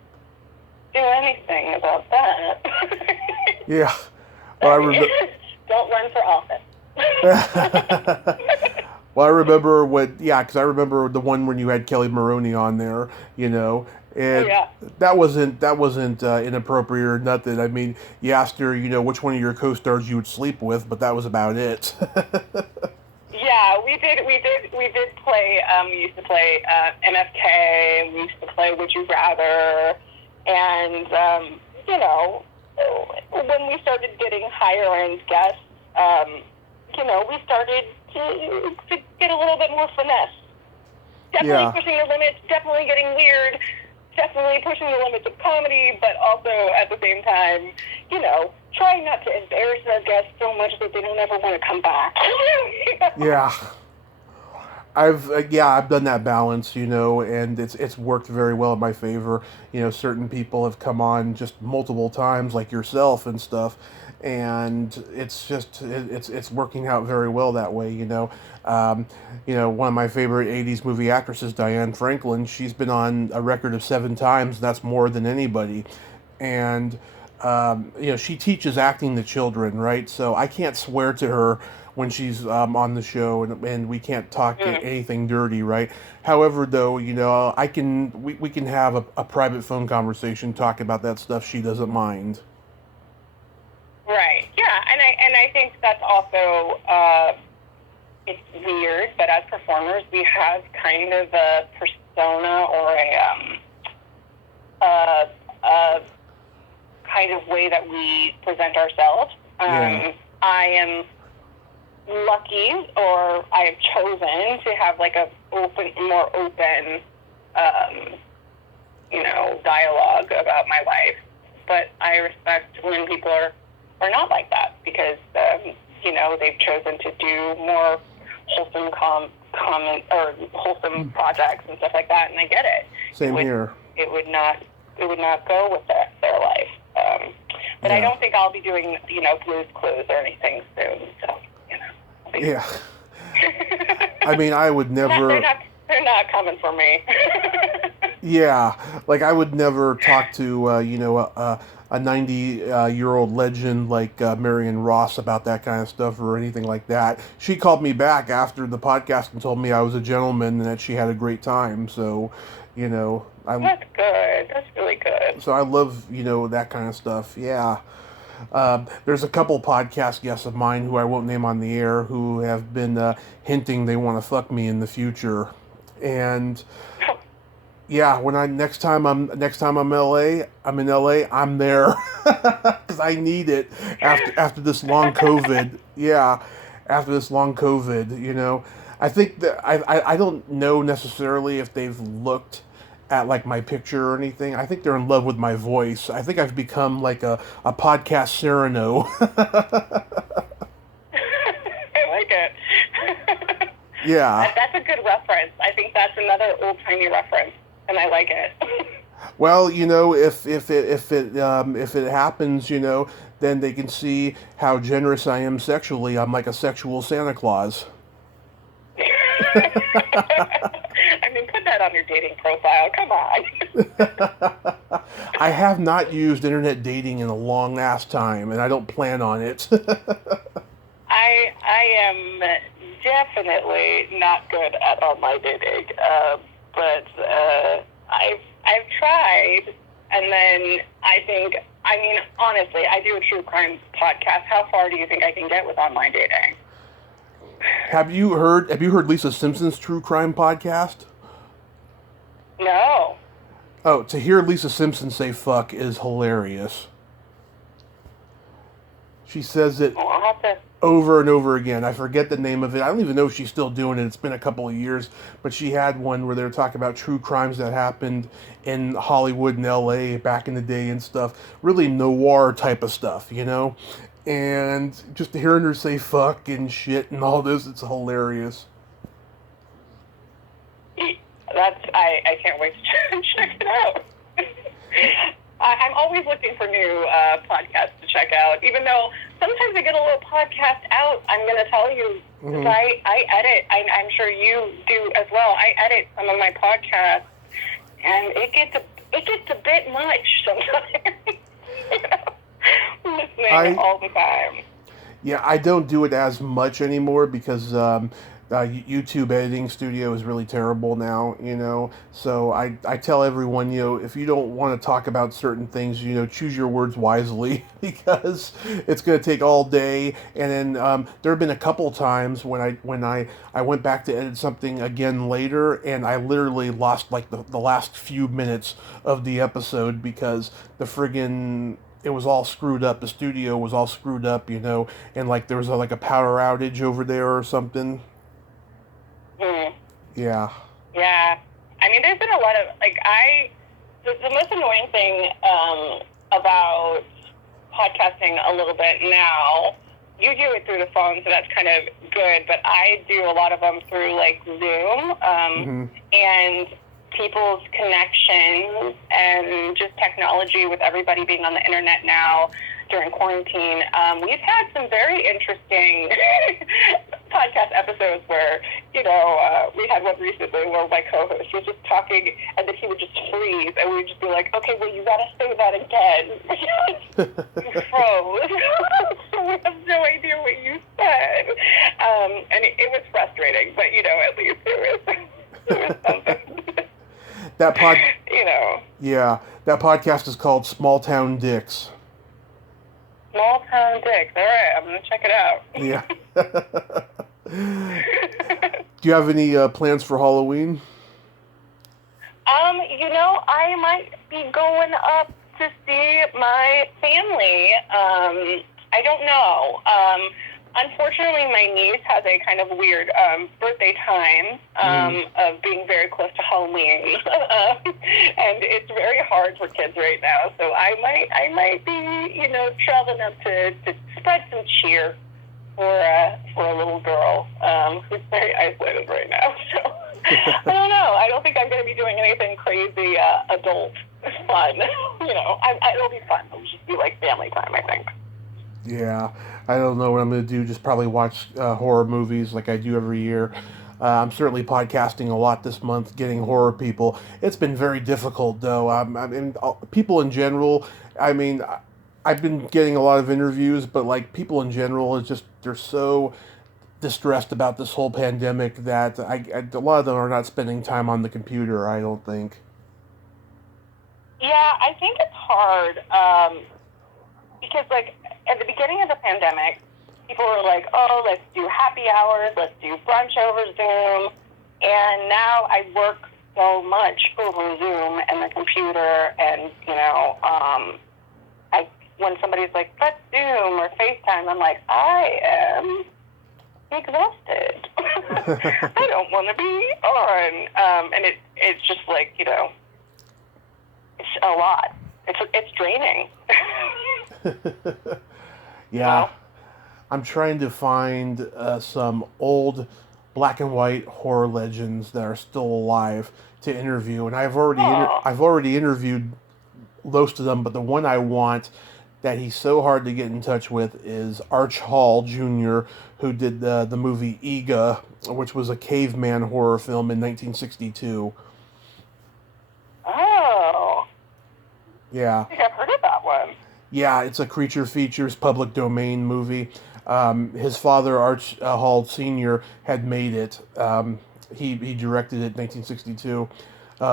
do anything about that. Yeah. Well, don't run for office. Well, I remember because I remember the one when you had Kelly Maroney on there, you know, and that wasn't inappropriate or nothing. I mean, you asked her, you know, which one of your co-stars you would sleep with, but that was about it. Yeah, we did play. We used to play MFK. We used to play Would You Rather, and you know, when we started getting higher end guests, you know, we started to get a little bit more finesse. Definitely pushing the limits, definitely getting weird, definitely pushing the limits of comedy, but also at the same time, you know, trying not to embarrass our guests so much that they don't ever want to come back. Yeah. I've done that balance, you know, and it's worked very well in my favor. You know, certain people have come on just multiple times, like yourself and stuff, and it's working out very well that way. You know, one of my favorite '80s movie actresses, Diane Franklin. She's been on a record of 7 times. That's more than anybody, and you know, she teaches acting to children, right? So I can't swear to her when she's on the show, and we can't talk anything dirty, right? However, though, you know, we can have a private phone conversation, talk about that stuff. She doesn't mind. Right. Yeah, and I think that's also it's weird, but as performers, we have kind of a persona or a kind of way that we present ourselves. I am lucky, or I have chosen to have like a more open, you know, dialogue about my life. But I respect when people are not like that, because you know, they've chosen to do more wholesome comment or wholesome projects and stuff like that, and I get it. Same here. It would not go with their life. But I don't think I'll be doing, you know, Blue's Clues or anything soon. So, you know. Yeah. I mean, I would never. They're not coming for me. Yeah, like I would never talk to you know, a 90-year-old legend like Marion Ross about that kind of stuff or anything like that. She called me back after the podcast and told me I was a gentleman and that she had a great time. So, you know, that's good. That's really good. So I love, you know, that kind of stuff. Yeah. There's a couple podcast guests of mine who I won't name on the air who have been hinting they want to fuck me in the future, and yeah, when next time I'm in LA, I'm there because I need it after this long COVID. Yeah, after this long COVID, you know, I think that I don't know necessarily if they've looked at like my picture or anything. I think they're in love with my voice. I think I've become like a podcast Cyrano. I like it. Yeah. That's a good reference. I think that's another old-timey reference, and I like it. Well, if it happens, then they can see how generous I am sexually. I'm like a sexual Santa Claus. I mean, put that on your dating profile. Come on. I have not used internet dating in a long ass time, and I don't plan on it. I am definitely not good at online dating, but I've tried, and then I mean, honestly, I do a true crime podcast. How far do you think I can get with online dating? Have you heard Lisa Simpson's true crime podcast? No. Oh, to hear Lisa Simpson say fuck is hilarious. She says it Well, I'll have to. over and over again. I forget the name of it. I don't even know if she's still doing it. It's been a couple of years, but she had one where they were talking about true crimes that happened in Hollywood and LA back in the day and stuff. Really noir type of stuff, And just hearing her say fuck and shit and all this, it's hilarious. I can't wait to check it out. I'm always looking for new podcasts to check out, even though sometimes I get a little podcast out. I'm going to tell you, because I edit. I'm sure you do as well. I edit some of my podcasts, and it gets a bit much sometimes. Listening all the time. Yeah, I don't do it as much anymore because YouTube editing studio is really terrible now, So I tell everyone, if you don't want to talk about certain things, choose your words wisely because it's going to take all day. And then there have been a couple times when I went back to edit something again later, and I literally lost like the last few minutes of the episode because the friggin' it was all screwed up. The studio was all screwed up, and like there was like a power outage over there or something. Yeah. Yeah. I mean, there's been a lot of, the most annoying thing about podcasting a little bit now, you do it through the phone, so that's kind of good, but I do a lot of them through, Zoom, and people's connections and just technology with everybody being on the internet now during quarantine. We've had some very interesting podcast episodes where, we had one recently where my co-host was just talking and then he would just freeze and we would just be like, okay, well, you gotta say that again. You froze. So we have no idea what you said. And it was frustrating, but, at least it was something. Yeah, that podcast is called Small Town Dicks. Small Town Dicks. All right, I'm going to check it out. Yeah. Do you have any plans for Halloween? I might be going up to see my family. I don't know. Unfortunately, my niece has a kind of weird birthday time of being very close to Halloween, and it's very hard for kids right now. So I might be, traveling up to spread some cheer for a little girl who's very isolated right now. So I don't know. I don't think I'm going to be doing anything crazy adult fun. It'll be fun. It'll just be like family time, I think. Yeah, I don't know what I'm going to do. Just probably watch horror movies like I do every year. I'm certainly podcasting a lot this month, getting horror people. It's been very difficult, though. People in general, I've been getting a lot of interviews, but people in general, they're so distressed about this whole pandemic that a lot of them are not spending time on the computer, I don't think. Yeah, I think it's hard because, at the beginning of the pandemic, people were like, oh, let's do happy hours, let's do brunch over Zoom. And now I work so much over Zoom and the computer. And, when somebody's like, let's Zoom or FaceTime, I'm like, I am exhausted. I don't want to be on. And it's just It's a lot. It's draining. Yeah. I'm trying to find some old black and white horror legends that are still alive to interview, and I've already interviewed most of them, but the one I want that he's so hard to get in touch with is Arch Hall Jr., who did the movie Ega, which was a caveman horror film in 1962. Oh. Yeah. I think I've heard of that one. Yeah, it's a creature features public domain movie. His father, Arch Hall Sr., had made it. He directed it in 1962.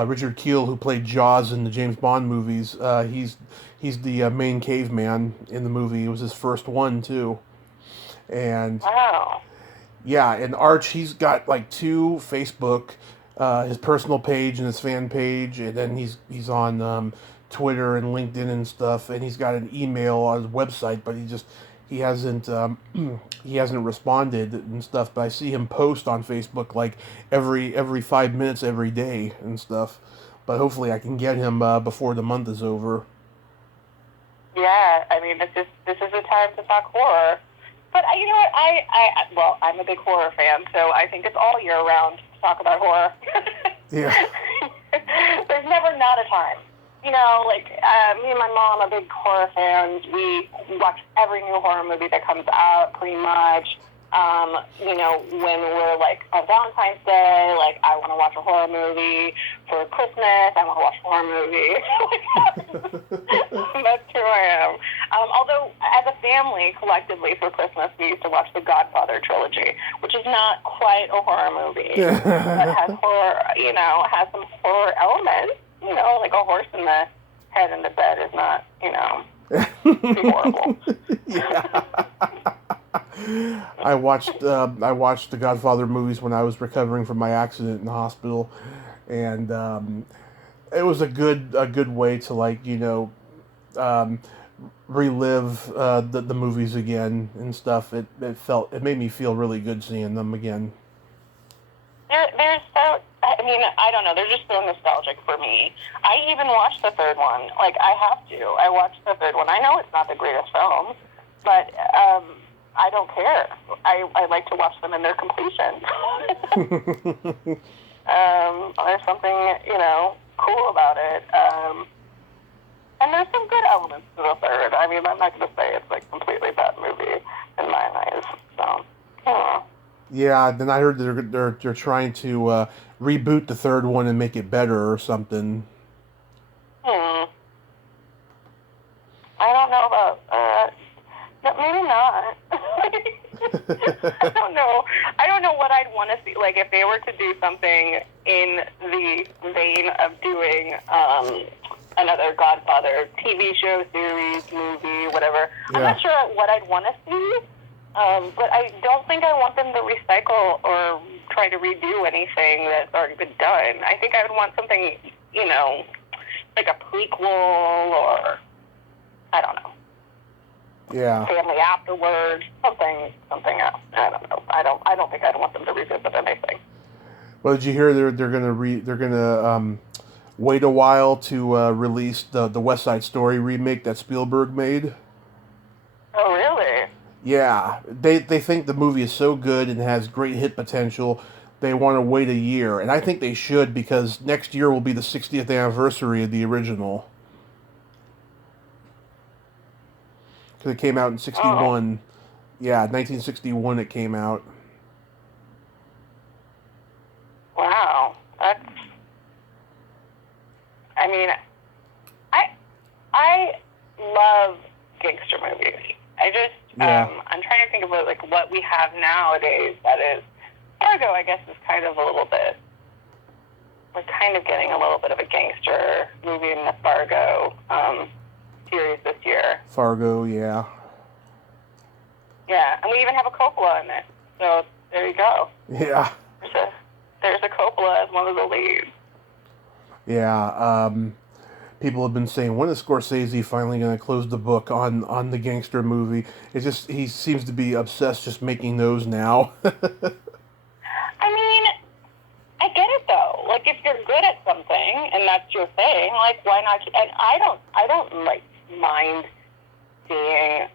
Richard Kiel, who played Jaws in the James Bond movies, he's the main caveman in the movie. It was his first one too. And Wow. yeah, and Arch, he's got like two Facebook, his personal page and his fan page, and then he's on Twitter and LinkedIn and stuff, and he's got an email on his website, but he hasn't he hasn't responded and stuff. But I see him post on Facebook like every 5 minutes every day and stuff. But hopefully I can get him before the month is over. Yeah, I mean, this is a time to talk horror. But you know what? Well, I'm a big horror fan, so I think it's all year round to talk about horror. Yeah. There's never not a time. You know, like, me and my mom are big horror fans. We watch every new horror movie that comes out, pretty much. You know, when we're, like, on Valentine's Day, like, I want to watch a horror movie. For Christmas, I want to watch a horror movie. That's who I am. Although, as a family, collectively, for Christmas, we used to watch the Godfather trilogy, which is not quite a horror movie, but has horror, you know, has some horror elements. You know, like a horse in the head in the bed is not, you know, too horrible. Yeah. I watched the Godfather movies when I was recovering from my accident in the hospital, and it was a good way to, like, you know, relive the movies again and stuff. It made me feel really good seeing them again. They're so, I mean, I don't know, they're just so nostalgic for me. I even watched the third one. Like, I have to. I watched the third one. I know it's not the greatest film, but I don't care. I like to watch them in their completion. There's something, you know, cool about it. And there's some good elements to the third. I mean, I'm not going to say it's, like, completely bad movie in my eyes. So, yeah. Yeah, then I heard they're trying to reboot the third one and make it better or something. I don't know about no, maybe not. I don't know what I'd want to see. Like, if they were to do something in the vein of doing another Godfather TV show, series, movie, whatever. Yeah. I'm not sure what I'd want to see. But I don't think I want them to recycle or try to redo anything that's already been done. I think I would want something, you know, like a prequel or, I don't know. Yeah. Family Afterwards, something else. I don't know. I don't think I'd want them to revisit anything. Well, did you hear they're gonna wait a while to release the West Side Story remake that Spielberg made? Oh, really? Yeah, they think the movie is so good and has great hit potential, they want to wait a year. And I think they should, because next year will be the 60th anniversary of the original. Because it came out in 61. Oh. Yeah, 1961 it came out. Wow. That's... I mean, I love gangster movies. I'm trying to think about, like, what we have nowadays that is... Fargo, I guess, is kind of a little bit... We're kind of getting a little bit of a gangster movie in the Fargo series this year. Fargo, yeah. Yeah, and we even have a Coppola in it. So, there you go. Yeah. There's a Coppola as one of the leads. Yeah, people have been saying, when is Scorsese finally going to close the book on the gangster movie? It's just, he seems to be obsessed just making those now. I mean, I get it though. Like, if you're good at something and that's your thing, saying, like, why not? And I don't like mind seeing,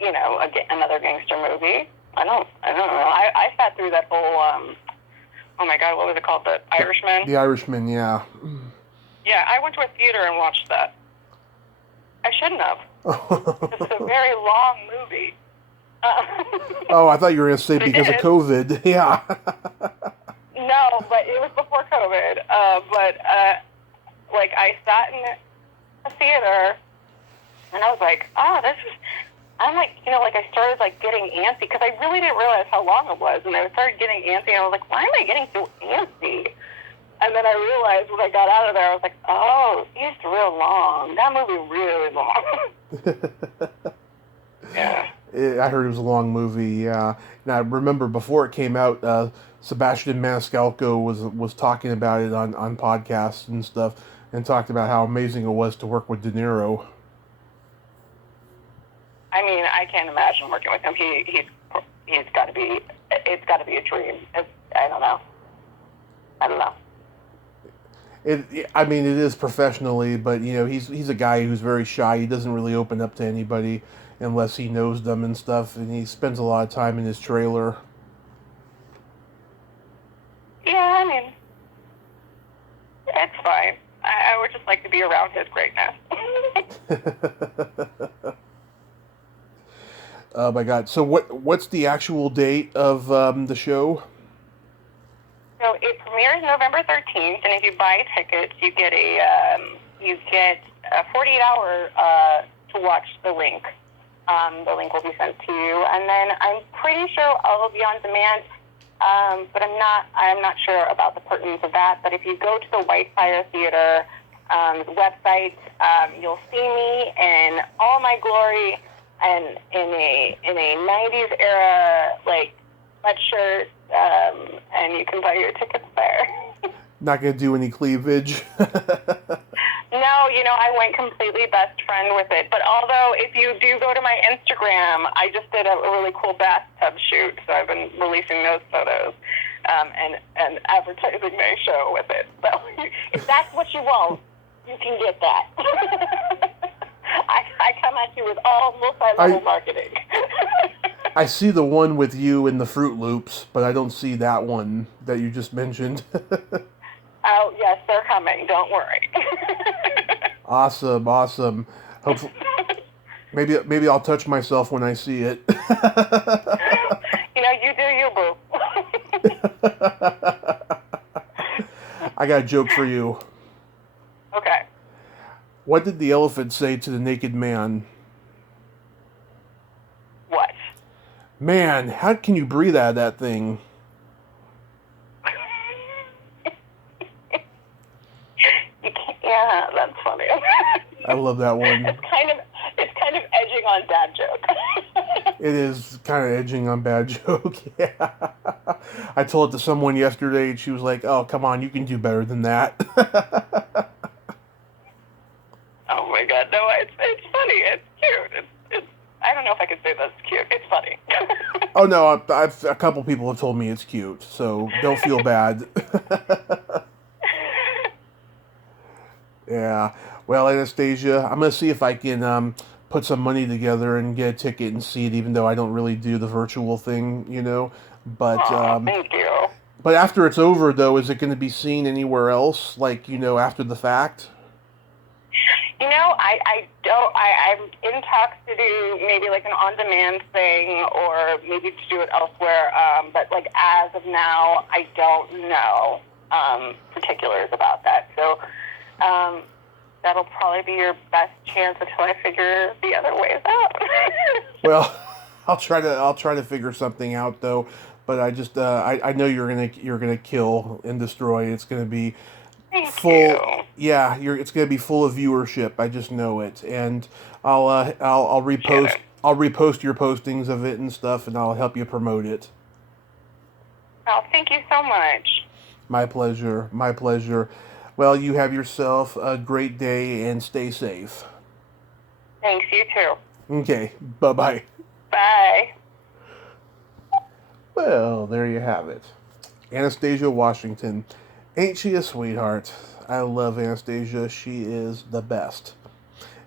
you know, another gangster movie. I don't know. I sat through that whole, oh my God, what was it called? The Irishman? The Irishman, yeah. Yeah, I went to a theater and watched that. I shouldn't have. It's a very long movie. Oh, I thought you were going to say because of COVID. Yeah. No, but it was before COVID. Like, I sat in a theater, and I was like, I'm like, you know, like I started like getting antsy because I really didn't realize how long it was, and I started getting antsy, and I was like, why am I getting so antsy? And then I realized when I got out of there, I was like, oh, it's real long. That movie really long. Yeah. I heard it was a long movie, yeah. And I remember before it came out, Sebastian Maniscalco was talking about it on podcasts and stuff, and talked about how amazing it was to work with De Niro. I mean, I can't imagine working with him. He's got to be. It's got to be a dream. I don't know. I mean, it is professionally, but you know, he's a guy who's very shy. He doesn't really open up to anybody unless he knows them and stuff, and he spends a lot of time in his trailer. Yeah, I mean, it's fine. I would just like to be around his greatness. Oh my God! So what's the actual date of the show? So it premieres November 13th, and if you buy tickets, you get a 48-hour to watch the link. The link will be sent to you, and then I'm pretty sure I'll be on demand. But I'm not sure about the pertinence of that. But if you go to the Whitefire Theater website, you'll see me in all my glory and in a 90s era like sweatshirt, and you can buy your tickets there. Not gonna do any cleavage. No, you know, I went completely best friend with it. But although if you do go to my Instagram, I just did a really cool bathtub shoot, so I've been releasing those photos and advertising my show with it. So if that's what you want, you can get that. I come at you with all multi-level marketing. I see the one with you in the Fruit Loops, but I don't see that one that you just mentioned. Oh, yes, they're coming. Don't worry. Awesome. Hopefully, maybe I'll touch myself when I see it. You know, you do you, boo. I got a joke for you. Okay. What did the elephant say to the naked man? What? Man, how can you breathe out of that thing? Yeah, that's funny. I love that one. It's kind of edging on dad joke. It is kind of edging on bad joke. Yeah. I told it to someone yesterday, and she was like, "Oh, come on, you can do better than that." Oh my God, no, it's funny. It's cute. It's I don't know if I could say that's cute. It's funny. Oh no, a couple people have told me it's cute, so don't feel bad. Yeah. Well, Anastasia, I'm gonna see if I can put some money together and get a ticket and see it, even though I don't really do the virtual thing, you know. But thank you. But after it's over, though, is it going to be seen anywhere else, like, you know, after the fact? You know, I don't. I'm in talks to do maybe like an on-demand thing, or maybe to do it elsewhere. But like as of now, I don't know particulars about that. So that'll probably be your best chance until I figure the other ways out. Well, I'll try to figure something out though. But I just I know you're gonna kill and destroy. It's gonna be full. You. Yeah, it's gonna be full of viewership. I just know it, and I'll repost your postings of it and stuff, and I'll help you promote it. Oh, thank you so much. My pleasure. My pleasure. Well, you have yourself a great day and stay safe. Thanks, you too. Okay, bye-bye. Bye. Well, there you have it. Anastasia Washington. Ain't she a sweetheart? I love Anastasia. She is the best.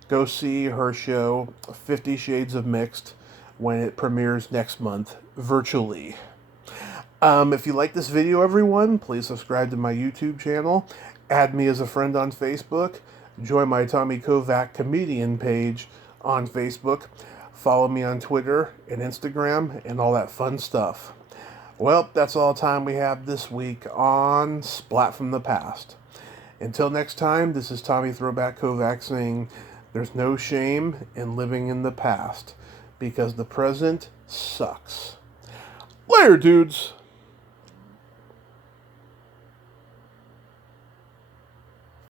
Go see her show, 50 Shades of Mixed, when it premieres next month, virtually. If you like this video, everyone, please subscribe to my YouTube channel, add me as a friend on Facebook, join my Tommy Kovac comedian page on Facebook, follow me on Twitter and Instagram, and all that fun stuff. Well, that's all the time we have this week on Splat from the Past. Until next time, this is Tommy Throwback Kovac saying, there's no shame in living in the past, because the present sucks. Later, dudes!